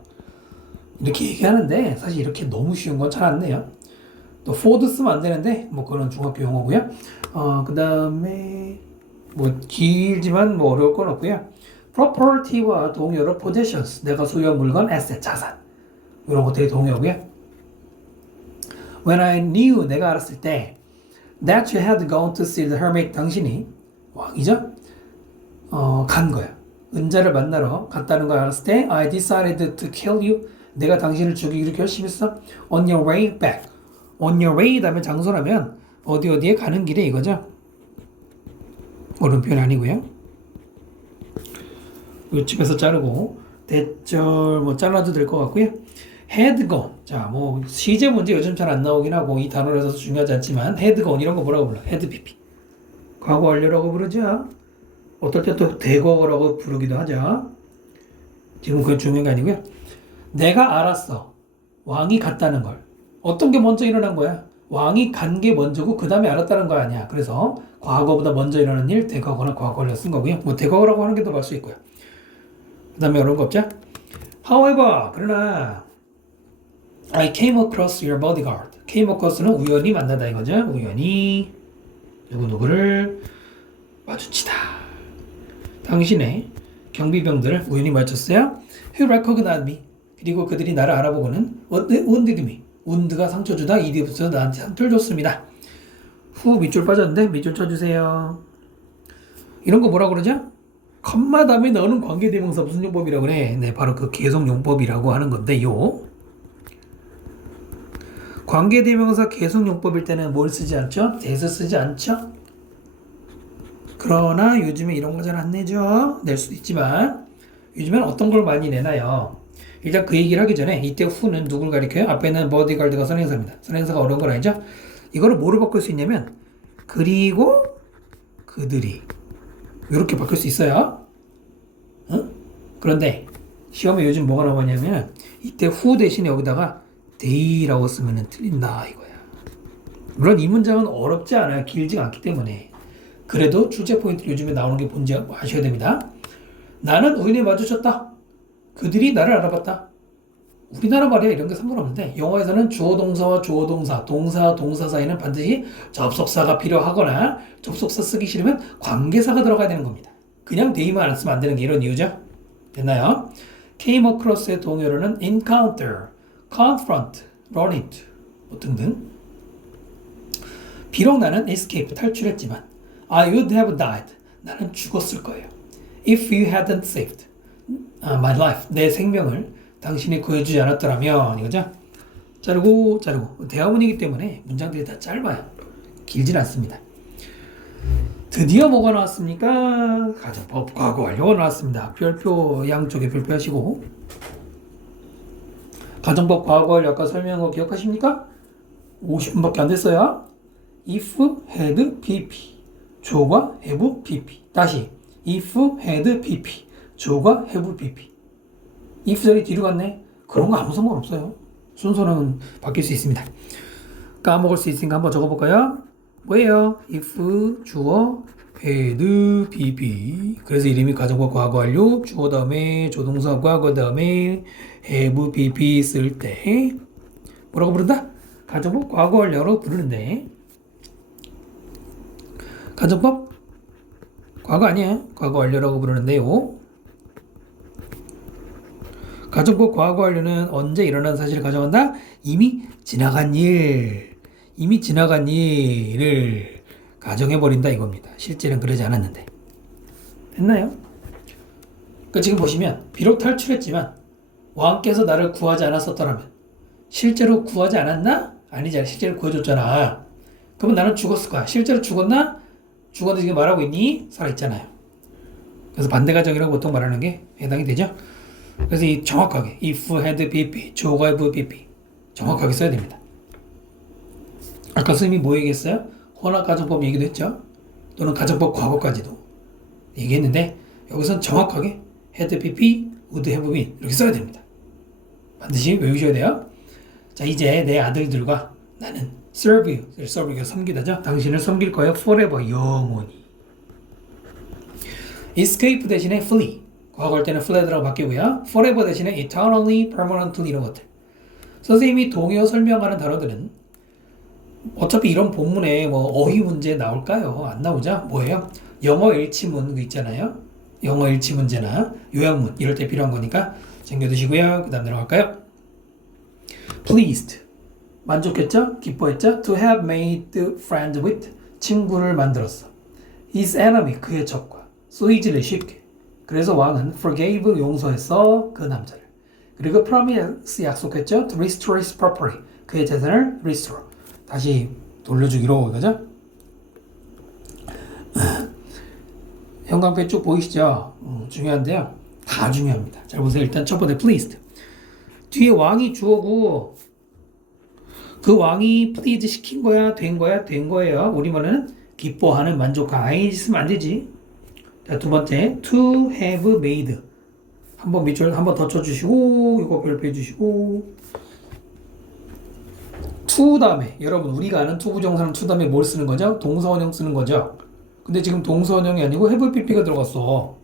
이렇게 얘기하는데 사실 이렇게 너무 쉬운 건 잘 안 내요. 또 for도 쓰면 안 되는데 뭐 그건 중학교 용어고요. 그 다음에 뭐 길지만 뭐 어려울 건 없고요. property와 동의어로 possessions, 내가 소유한 물건, asset, 자산 이런 것들이 동의어고요. When I knew, 내가 알았을 때 that you had gone to see the hermit, 당신이 왕이죠? 간 거야. 은자를 만나러 갔다는 걸 알았을 때 I decided to kill you. 내가 당신을 죽이기로 결심했어. On your way back. On your way 다음에 장소라면 어디에 가는 길에 이거죠. 옳은 표현 아니고요. 요집에서 자르고 대절 뭐 잘라도 될 것 같고요. had gone. 자, 뭐 시제 문제 요즘 잘 안 나오긴 하고 이 단어라서 중요하지 않지만 had gone 이런 거 뭐라고 불러? had pp. 과거 완료라고 부르죠. 어떨 때 또 대과거라고 부르기도 하죠. 지금 그건 중요한 게 아니고요. 내가 알았어. 왕이 갔다는 걸. 어떤 게 먼저 일어난 거야? 왕이 간 게 먼저고 그 다음에 알았다는 거 아니야. 그래서 과거보다 먼저 일어난 일, 대과거나 과거를 쓴 거고요. 뭐 대과거라고 하는 게 더 맞을 수 있고요. 그 다음에 어려운 거 없죠? However, 그러나 I came across your bodyguard. came across는 우연히 만나다 이거죠. 우연히 누구를 마주치다. 당신의 경비병들을 우연히 마주쳤어요. Who recognized me? 그리고 그들이 나를 알아보고는 wounded me. wound가 상처 주다 이디부터 나한테 상처를 줬습니다. 후 밑줄 빠졌는데 밑줄 쳐주세요. 이런 거 뭐라 그러죠? 컴마 다음에 나오는 관계대명사 무슨 용법이라고 그래? 네, 바로 그 계속용법이라고 하는 건데요. 관계대명사 계속용법일 때는 뭘 쓰지 않죠? 대서 쓰지 않죠? 그러나 요즘에 이런 거 잘 안 내죠? 낼 수도 있지만 요즘엔 어떤 걸 많이 내나요? 일단 그 얘기를 하기 전에 이때 후는 누굴 가리켜요? 앞에는 bodyguard가 선행사입니다. 선행사가 어려운 건 아니죠? 이거를 뭐로 바꿀 수 있냐면 그리고 그들이 이렇게 바꿀 수 있어요. 응? 그런데 시험에 요즘 뭐가 나오냐면 이때 후 대신에 여기다가 they라고 쓰면 틀린다 이거야. 물론 이 문장은 어렵지 않아요. 길지가 않기 때문에. 그래도 출제 포인트 요즘에 나오는 게 뭔지 아셔야 됩니다. 나는 우연히 마주쳤다. 그들이 나를 알아봤다. 우리나라 말이야 이런 게 상관없는데 영어에서는 주어 동사와 주어 동사, 동사와 동사 사이는 반드시 접속사가 필요하거나 접속사 쓰기 싫으면 관계사가 들어가야 되는 겁니다. 그냥 they만 안 쓰면 안 되는 게 이런 이유죠. 됐나요? came across의 동요로는 encounter, confront, run into 뭐 등등. 비록 나는 escape, 탈출했지만 I would have died. 나는 죽었을 거예요. If you hadn't saved my life. 내 생명을 당신이 구해주지 않았더라면 이거죠? 자르고 대화문이기 때문에 문장들이 다 짧아요. 길진 않습니다. 드디어 뭐가 나왔습니까? 가정법 과거 완료가 나왔습니다. 별표 양쪽에 별표하시고 가정법 과거 완료 아까 설명한 거 기억하십니까? 50분밖에 안 됐어요. If had pp 조가 have pp 다시 if had pp 조가 have pp if 자리 뒤로 갔네? 그런 거 아무 상관없어요. 순서는 바뀔 수 있습니다. 까먹을 수 있으니까 한번 적어볼까요? 뭐예요? if 주어 had pp 그래서 이름이 가정법 과거 완료 주어 다음에 조동사 과거 다음에 have pp 쓸 때 뭐라고 부른다? 가정법 과거 완료로 부르는데 가정법 과거 아니에요. 과거 완료라고 부르는데요. 가정법 과거 완료는 언제 일어난 사실을 가정한다? 이미 지나간 일을 가정해버린다 이겁니다. 실제는 그러지 않았는데. 됐나요? 그러니까 지금 보시면 비록 탈출했지만 왕께서 나를 구하지 않았었더라면 실제로 구하지 않았나? 아니잖아. 실제로 구해줬잖아. 그러면 나는 죽었을 거야. 실제로 죽었나? 죽었는데 지금 말하고 있니? 살아있잖아요. 그래서 반대 가정이라고 보통 말하는 게 해당이 되죠. 그래서 이 정확하게 if had pp, 조가 have pp 정확하게 써야 됩니다. 아까 선생님이 뭐 얘기했어요? 혼합 가정법 얘기도 했죠. 또는 가정법 과거까지도 얘기했는데 여기선 정확하게 had pp, would have been 이렇게 써야 됩니다. 반드시 외우셔야 돼요. 자 이제 내 아들들과 나는 serve you가 섬기다죠. 당신을 섬길 거예요. forever 영원히. escape 대신에 flee 과거할 때는 fled라고 바뀌고요. forever 대신에 eternally, permanently 이런 것들. 선생님이 동의어 설명하는 단어들은 어차피 이런 본문에 뭐 어휘 문제 나올까요? 안 나오죠? 뭐예요? 영어 일치문 그 있잖아요. 영어 일치 문제나 요약문 이럴 때 필요한 거니까 챙겨두시고요. 그 다음 내려갈까요? pleased 만족했죠? 기뻐했죠? to have made friends with 친구를 만들었어. his enemy 그의 적과 so easily 쉽게 그래서 왕은 forgave 용서했어 그 남자를. 그리고 promise 약속했죠. to restore his property 그의 재산을 restore 다시 돌려주기로 이거죠. 형광펜 쭉 보이시죠? 중요한데요. 다 중요합니다. 잘 보세요. 일단 첫 번째 pleased 뒤에 왕이 주어고 그 왕이 please 시킨 거야? 된 거야? 된 거예요. 우리말은 기뻐하는 만족한 아이 있으면 안 되지. 자, 두 번째 to have made 한번 밑줄 한번 더 쳐주시고 이거 별표해 주시고 to 다음에 여러분 우리가 아는 to 부정사는 to 다음에 뭘 쓰는 거죠? 동사원형 쓰는 거죠. 근데 지금 동사원형이 아니고 have pp가 들어갔어.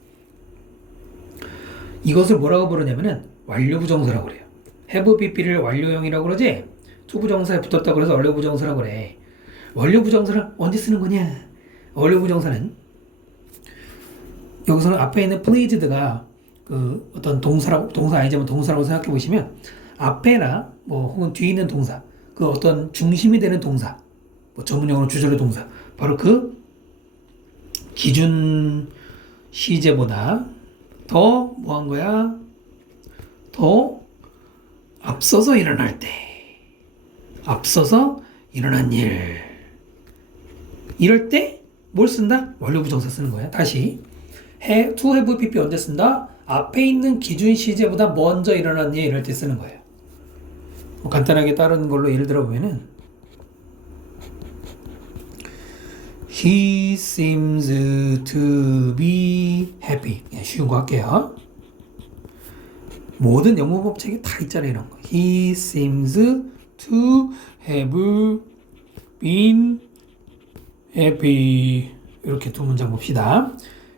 이것을 뭐라고 부르냐면은 완료 부정사라고 그래요. have pp를 완료형이라고 그러지 to 부정사에 붙었다고 그래서 완료 부정사라고 그래. 완료 부정사를 언제 쓰는 거냐? 완료 부정사는 여기서는 앞에 있는 pleased가 그 어떤 동사 아니지만 동사라고 생각해 보시면 앞에나 뭐 혹은 뒤에 있는 동사 그 어떤 중심이 되는 동사 뭐 전문용어로 주절의 동사 바로 그 기준 시제보다 더 뭐 한 거야? 더 앞서서 일어날 때 앞서서 일어난 일 이럴 때 뭘 쓴다? 완료 부정사 쓰는 거야. 다시 to have pp 언제 쓴다? 앞에 있는 기준 시제보다 먼저 일어난 일 이럴 때 쓰는 거예요. 뭐 간단하게 다른 걸로 예를 들어 보면은 He seems to be happy. 쉬운 거 할게요. 모든 영문 법칙에 다 있잖아요. 이런 거. He seems to have been happy. 이렇게 두 문장 봅시다.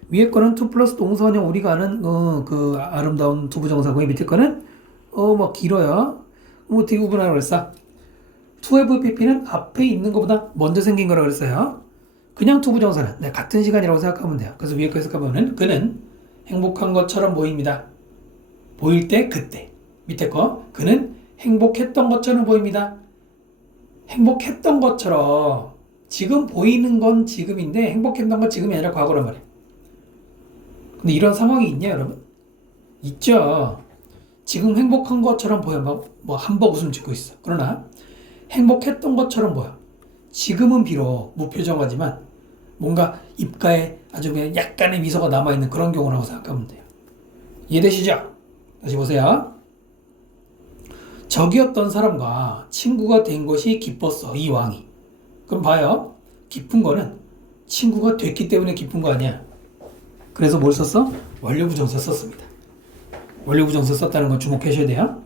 위에 거는 to 플러스 동사원형 우리가 아는 그 아름다운 투부정사고요. 밑에 거는 뭐 길어요. 뭐 어떻게 구분하라고 그랬어? to have pp는 앞에 있는 것보다 먼저 생긴 거라고 그랬어요. 그냥 투부정사는 같은 시간이라고 생각하면 돼요. 그래서 위에 거 해석하면 그는 행복한 것처럼 보입니다. 보일 때 그때. 밑에 거 그는 행복했던 것처럼 보입니다. 행복했던 것처럼 지금 보이는 건 지금인데 행복했던 건 지금이 아니라 과거란 말이에요. 근데 이런 상황이 있냐 여러분? 있죠. 지금 행복한 것처럼 보여. 뭐 한번 웃음 짓고 있어. 그러나 행복했던 것처럼 보여. 지금은 비록 무표정하지만 뭔가 입가에 아주 그냥 약간의 미소가 남아있는 그런 경우라고 생각하면 돼요. 이해되시죠? 다시 보세요. 적이었던 사람과 친구가 된 것이 기뻤어. 이 왕이. 그럼 봐요. 기쁜 거는 친구가 됐기 때문에 기쁜 거 아니야. 그래서 뭘 썼어? 완료부정사 썼습니다. 완료부정사 썼다는 건 주목하셔야 돼요.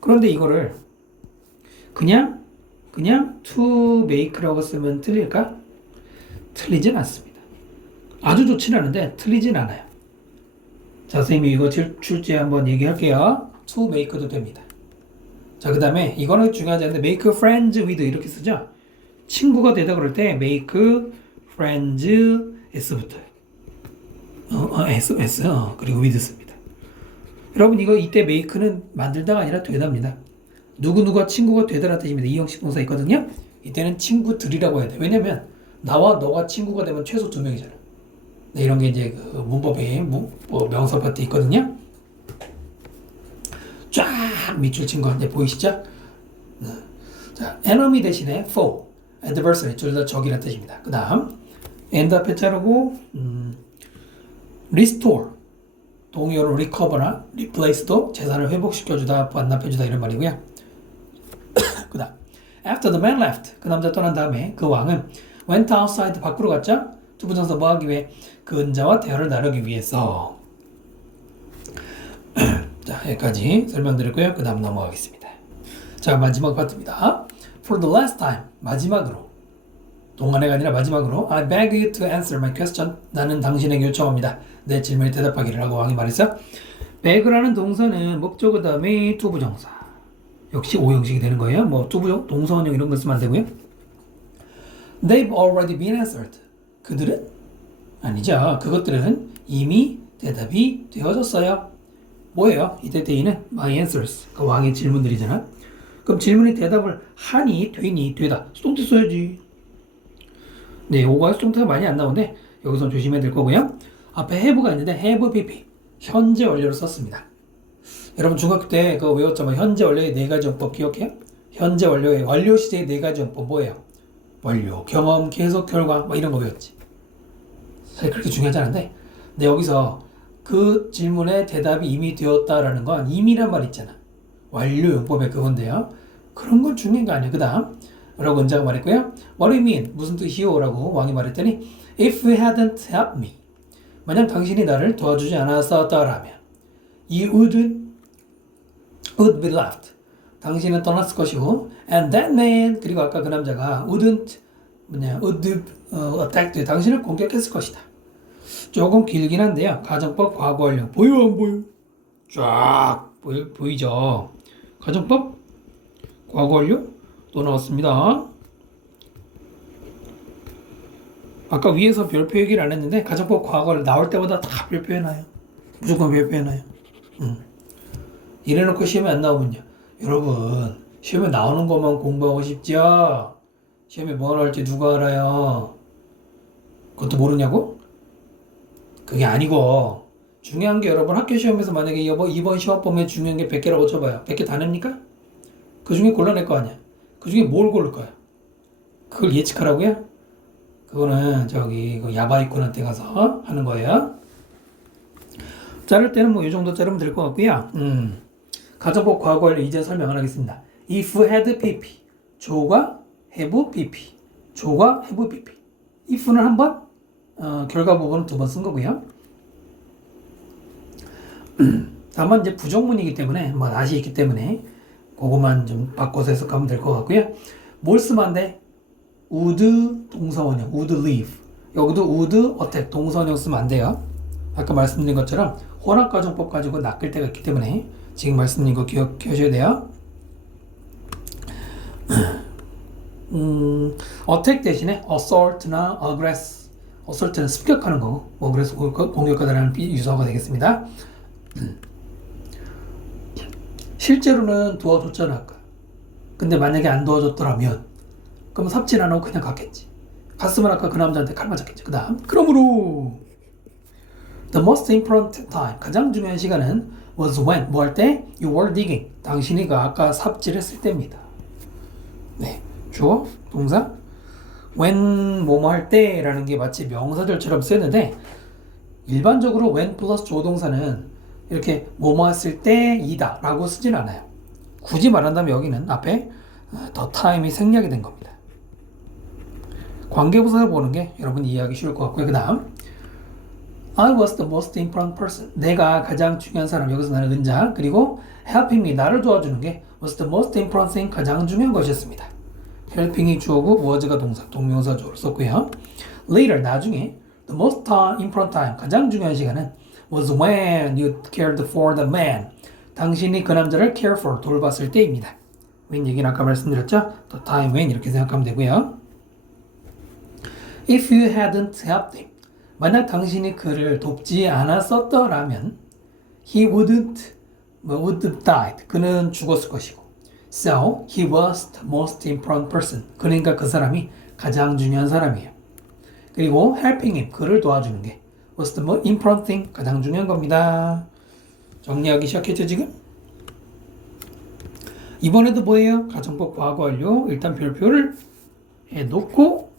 그런데 이거를 그냥 to make라고 쓰면 틀릴까? 틀리진 않습니다. 아주 좋진 않은데 틀리진 않아요. 자, 선생님이 이거 출제 한번 얘기할게요. to make도 됩니다. 자, 그 다음에 이거는 중요하지 않은데 make friends with 이렇게 쓰죠. 친구가 되다 그럴 때 make friends s부터요. S 그리고 with 씁니다. 여러분 이거 이때 make는 만들다가 아니라 되답니다. 누구누가 친구가 되다라는 뜻입니다. 이 형식 동사 있거든요. 이때는 친구들이라고 해야 돼. 왜냐면 나와 너가 친구가 되면 최소 2명이잖아. 네, 이런 게 이제 그 문법에 명사 파트 있거든요. 쫙 밑줄 친 거 이제 보이시죠? 자, enemy 대신에 foe, adversary 둘 다 적이라는 뜻입니다. 그 다음 end 앞에 자르고 restore 동의어로 recover나 replace도 재산을 회복시켜주다, 반납해주다 이런 말이고요. 그 다음 after the man left 그 남자 떠난 다음에 그 왕은 went outside 밖으로 갔죠. 투부정사 뭐 하기 위해? 그 은자와 대화를 나누기 위해서. 자, 여기까지 설명드렸고요. 그 다음 넘어가겠습니다. 자, 마지막 파트입니다. For the last time 마지막으로 동안회가 아니라 마지막으로 I beg you to answer my question. 나는 당신에게 요청합니다. 내 질문에 대답하기를 라고 왕이 말했어. beg라는 동사는 목적어 다음에 투부정사. 역시 오형식이 되는 거예요. 뭐 투부정, 동사원형 이런 거 쓰면 안 되고요. They've already been answered. 그들은? 아니죠. 그것들은 이미 대답이 되어졌어요. 뭐예요? 이때 대의는 my answers. 그 왕의 질문들이잖아. 그럼 질문에 대답을 하니, 되니, 되다. 수동태 써야지. 네, 요거가 수동태가 많이 안 나오는데 여기서 조심해야 될 거고요. 앞에 have가 있는데 have pp 현재 완료로 썼습니다. 여러분 중학교 때 그거 외웠잖아요. 현재 완료의 4가지 용법 기억해요? 현재 완료의 완료 시제의 4가지 용법 뭐예요? 완료, 경험, 계속, 결과 뭐 이런 거 외웠지. 사실 그렇게 중요하지 않은데 근데 여기서 그 질문에 대답이 이미 되었다라는 건 이미란 말 있잖아. 완료 용법의 그건데요. 그런 건 중요한 거 아니에요. 그 다음 라고 은자가 말했고요. What do you mean? 무슨 뜻이요? 라고 왕이 말했더니 If you hadn't helped me 만약 당신이 나를 도와주지 않았었다라면 You would be left 당신은 떠났을 것이고 And that man 그리고 아까 그 남자가 would attack 당신을 공격했을 것이다. 조금 길긴 한데요. 가정법 과거 완료 보여 안 보여? 쫙 보이죠? 가정법 과거 완료 또 나왔습니다. 아까 위에서 별표 얘기를 안 했는데 가정법 과거를 나올 때마다 다 별표 해놔요. 무조건 별표 해놔요. 이래놓고 시험에 안 나오면요. 여러분 시험에 나오는 것만 공부하고 싶죠? 시험에 뭐 나올지 누가 알아요? 그것도 모르냐고? 그게 아니고 중요한 게 여러분 학교 시험에서 만약에 이번 시험 보면 중요한 게 100개라고 쳐봐요. 100개 다 냅니까? 그 중에 골라낼 거 아니야. 그 중에 뭘 고를 거야? 그걸 예측하라고요? 그거는 저기 그 야바이꾼한테 가서 하는 거예요. 자를 때는 뭐 이 정도 자르면 될 것 같고요. 가정법 과거를 이제 설명 안 하겠습니다. If had pp, 조가 have pp, 조가 have pp. if는 한 번, 결과 부분은 두 번 쓴 거고요. 다만 이제 부정문이기 때문에 뭐 낫이 있기 때문에 그것만 좀 바꿔서 해석하면 될 것 같고요. 뭘 쓰면 안 돼? would 동사원형, would live. 여기도 would attack 동사원형 쓰면 안 돼요. 아까 말씀드린 것처럼 혼합가정법 가지고 낚일 때가 있기 때문에 지금 말씀드린 거 기억하셔야 돼요. attack 대신에 assault나 aggress. assault는 습격하는 거고, aggress 공격하다라는 유사어가 되겠습니다. 실제로는 도와줬잖아 아까. 근데 만약에 안 도와줬더라면 그럼 삽질 안 하고 그냥 갔겠지. 갔으면 아까 그 남자한테 칼 맞았겠지. 그 다음 그러므로 the most important time 가장 중요한 시간은 was when 뭐 할 때? you were digging 당신이 아까 삽질했을 때입니다. 네, 주어, 동사 when 뭐뭐 할 때라는 게 마치 명사절처럼 쓰였는데 일반적으로 when 플러스 조동사는 이렇게 뭐뭐 했을 때이다 라고 쓰진 않아요. 굳이 말한다면 여기는 앞에 the time이 생략이 된 겁니다. 관계부사를 보는 게 여러분 이해하기 쉬울 것 같고요. 그 다음 I was the most important person. 내가 가장 중요한 사람. 여기서 나는 은자. 그리고 helping me. 나를 도와주는 게 was the most important thing. 가장 중요한 것이었습니다. helping이 주어고 was가 동사, 동명사 주어로 썼고요. Later. 나중에 the most important time. 가장 중요한 시간은 was when you cared for the man. 당신이 그 남자를 care for. 돌봤을 때입니다. when 얘기는 아까 말씀드렸죠? the time when 이렇게 생각하면 되고요. If you hadn't helped him. 만약 당신이 그를 돕지 않았었더라면 he would have died. 그는 죽었을 것이고 so he was the most important person. 그러니까 그 사람이 가장 중요한 사람이에요. 그리고 helping him. 그를 도와주는 게 was the most important thing. 가장 중요한 겁니다. 정리하기 시작했죠 지금? 이번에도 뭐예요? 가정법 과거 완료. 일단 별표를 해놓고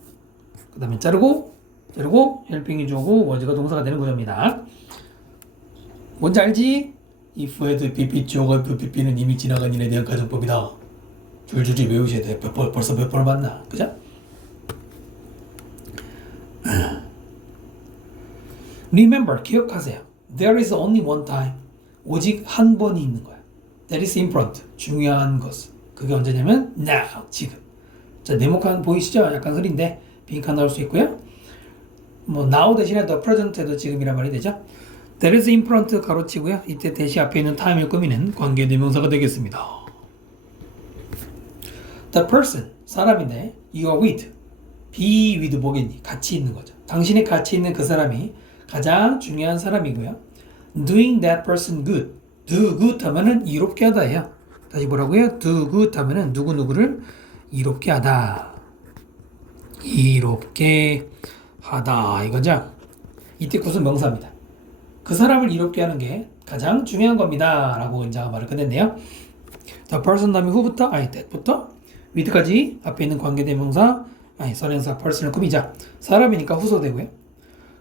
그 다음에 자르고 helping이 주어고 was가 동사가 되는 구조입니다. 뭔지 알지? if had pp 주어가 pp는 이미 지나간 일에 대한 가정법이다. 줄줄이 외우셔야 돼. 벌써 몇 번을 봤나? 그죠? Remember, 기억하세요. There is only one time. 오직 한 번이 있는 거야. That is important. 중요한 것은. 그게 언제냐면 now, 지금. 자, 네모칸 보이시죠? 약간 흐린데 빈칸 나올 수 있고요. 뭐 now 대신에 the present에도 지금이란 말이 되죠. That is important 가로치고요. 이때 대시 앞에 있는 time을 꾸미는 관계대명사가 되겠습니다. The person, 사람인데 you are with, be with 뭐겠니? 같이 있는 거죠. 당신이 같이 있는 그 사람이 가장 중요한 사람이고요. Doing that person good, do good 하면은 이롭게 하다예요. 다시 뭐라고요? Do good 하면은 누구누구를 이롭게 하다. 이롭게 하다 이거죠. 이때 구순 명사입니다. 그 사람을 이롭게 하는 게 가장 중요한 겁니다 라고 은자가 말을 끝냈네요. The person 다음에 who부터 that부터 with까지 앞에 있는 관계대명사 선행사 person을 꾸미자. 사람이니까 후소되고요.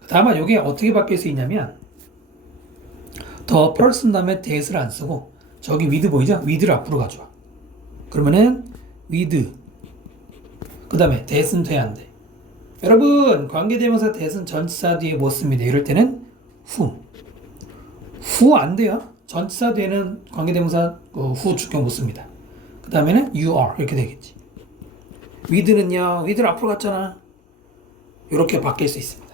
다만 이게 어떻게 바뀔 수 있냐면 the person 다음에 that을 안 쓰고 저기 with 보이죠? with를 앞으로 가져와. 그러면은 with 그 다음에 that은 돼야 안 돼. 여러분 관계대명사 that은 전치사 뒤에 못 씁니다. 이럴 때는 후 안 돼요. 전치사 뒤에는 관계대명사 후 주격 못 씁니다. 그 다음에는 you are 이렇게 되겠지. with는요. with를 앞으로 갔잖아. 이렇게 바뀔 수 있습니다.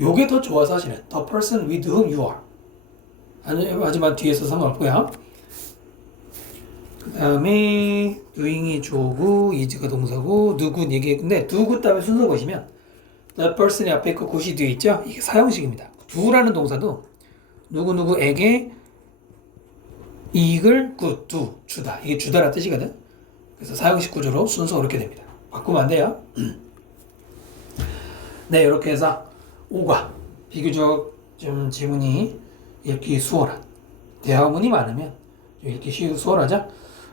요게 더 좋아 사실은. The person with whom you are. 하지만 뒤에서 상관없고요. 그 다음에 doing이 주어고 is가 동사고 누군 얘기했는데 누구 다음에 순서 보시면 the person이 앞에 있고 굿이 뒤에 있죠? 이게 사형식입니다. do라는 동사도 누구누구에게 이익을 주다. 이게 주다라는 뜻이거든. 그래서 사형식 구조로 순서가 이렇게 됩니다. 바꾸면 안 돼요. 네, 이렇게 해서 5과 비교적 좀 지문이 읽기 수월한 대화문이 많으면 읽기 수월하죠.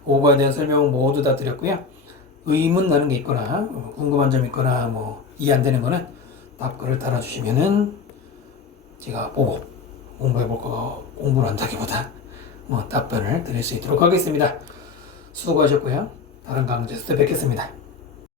5과에 대한 설명 모두 다 드렸고요. 의문 나는 게 있거나 궁금한 점 있거나 뭐 이해 안 되는 거는 답글을 달아주시면은 제가 보고 공부해볼 거 공부를 한다기보다 뭐 답변을 드릴 수 있도록 하겠습니다. 수고하셨고요. 다른 강좌에서 또 뵙겠습니다.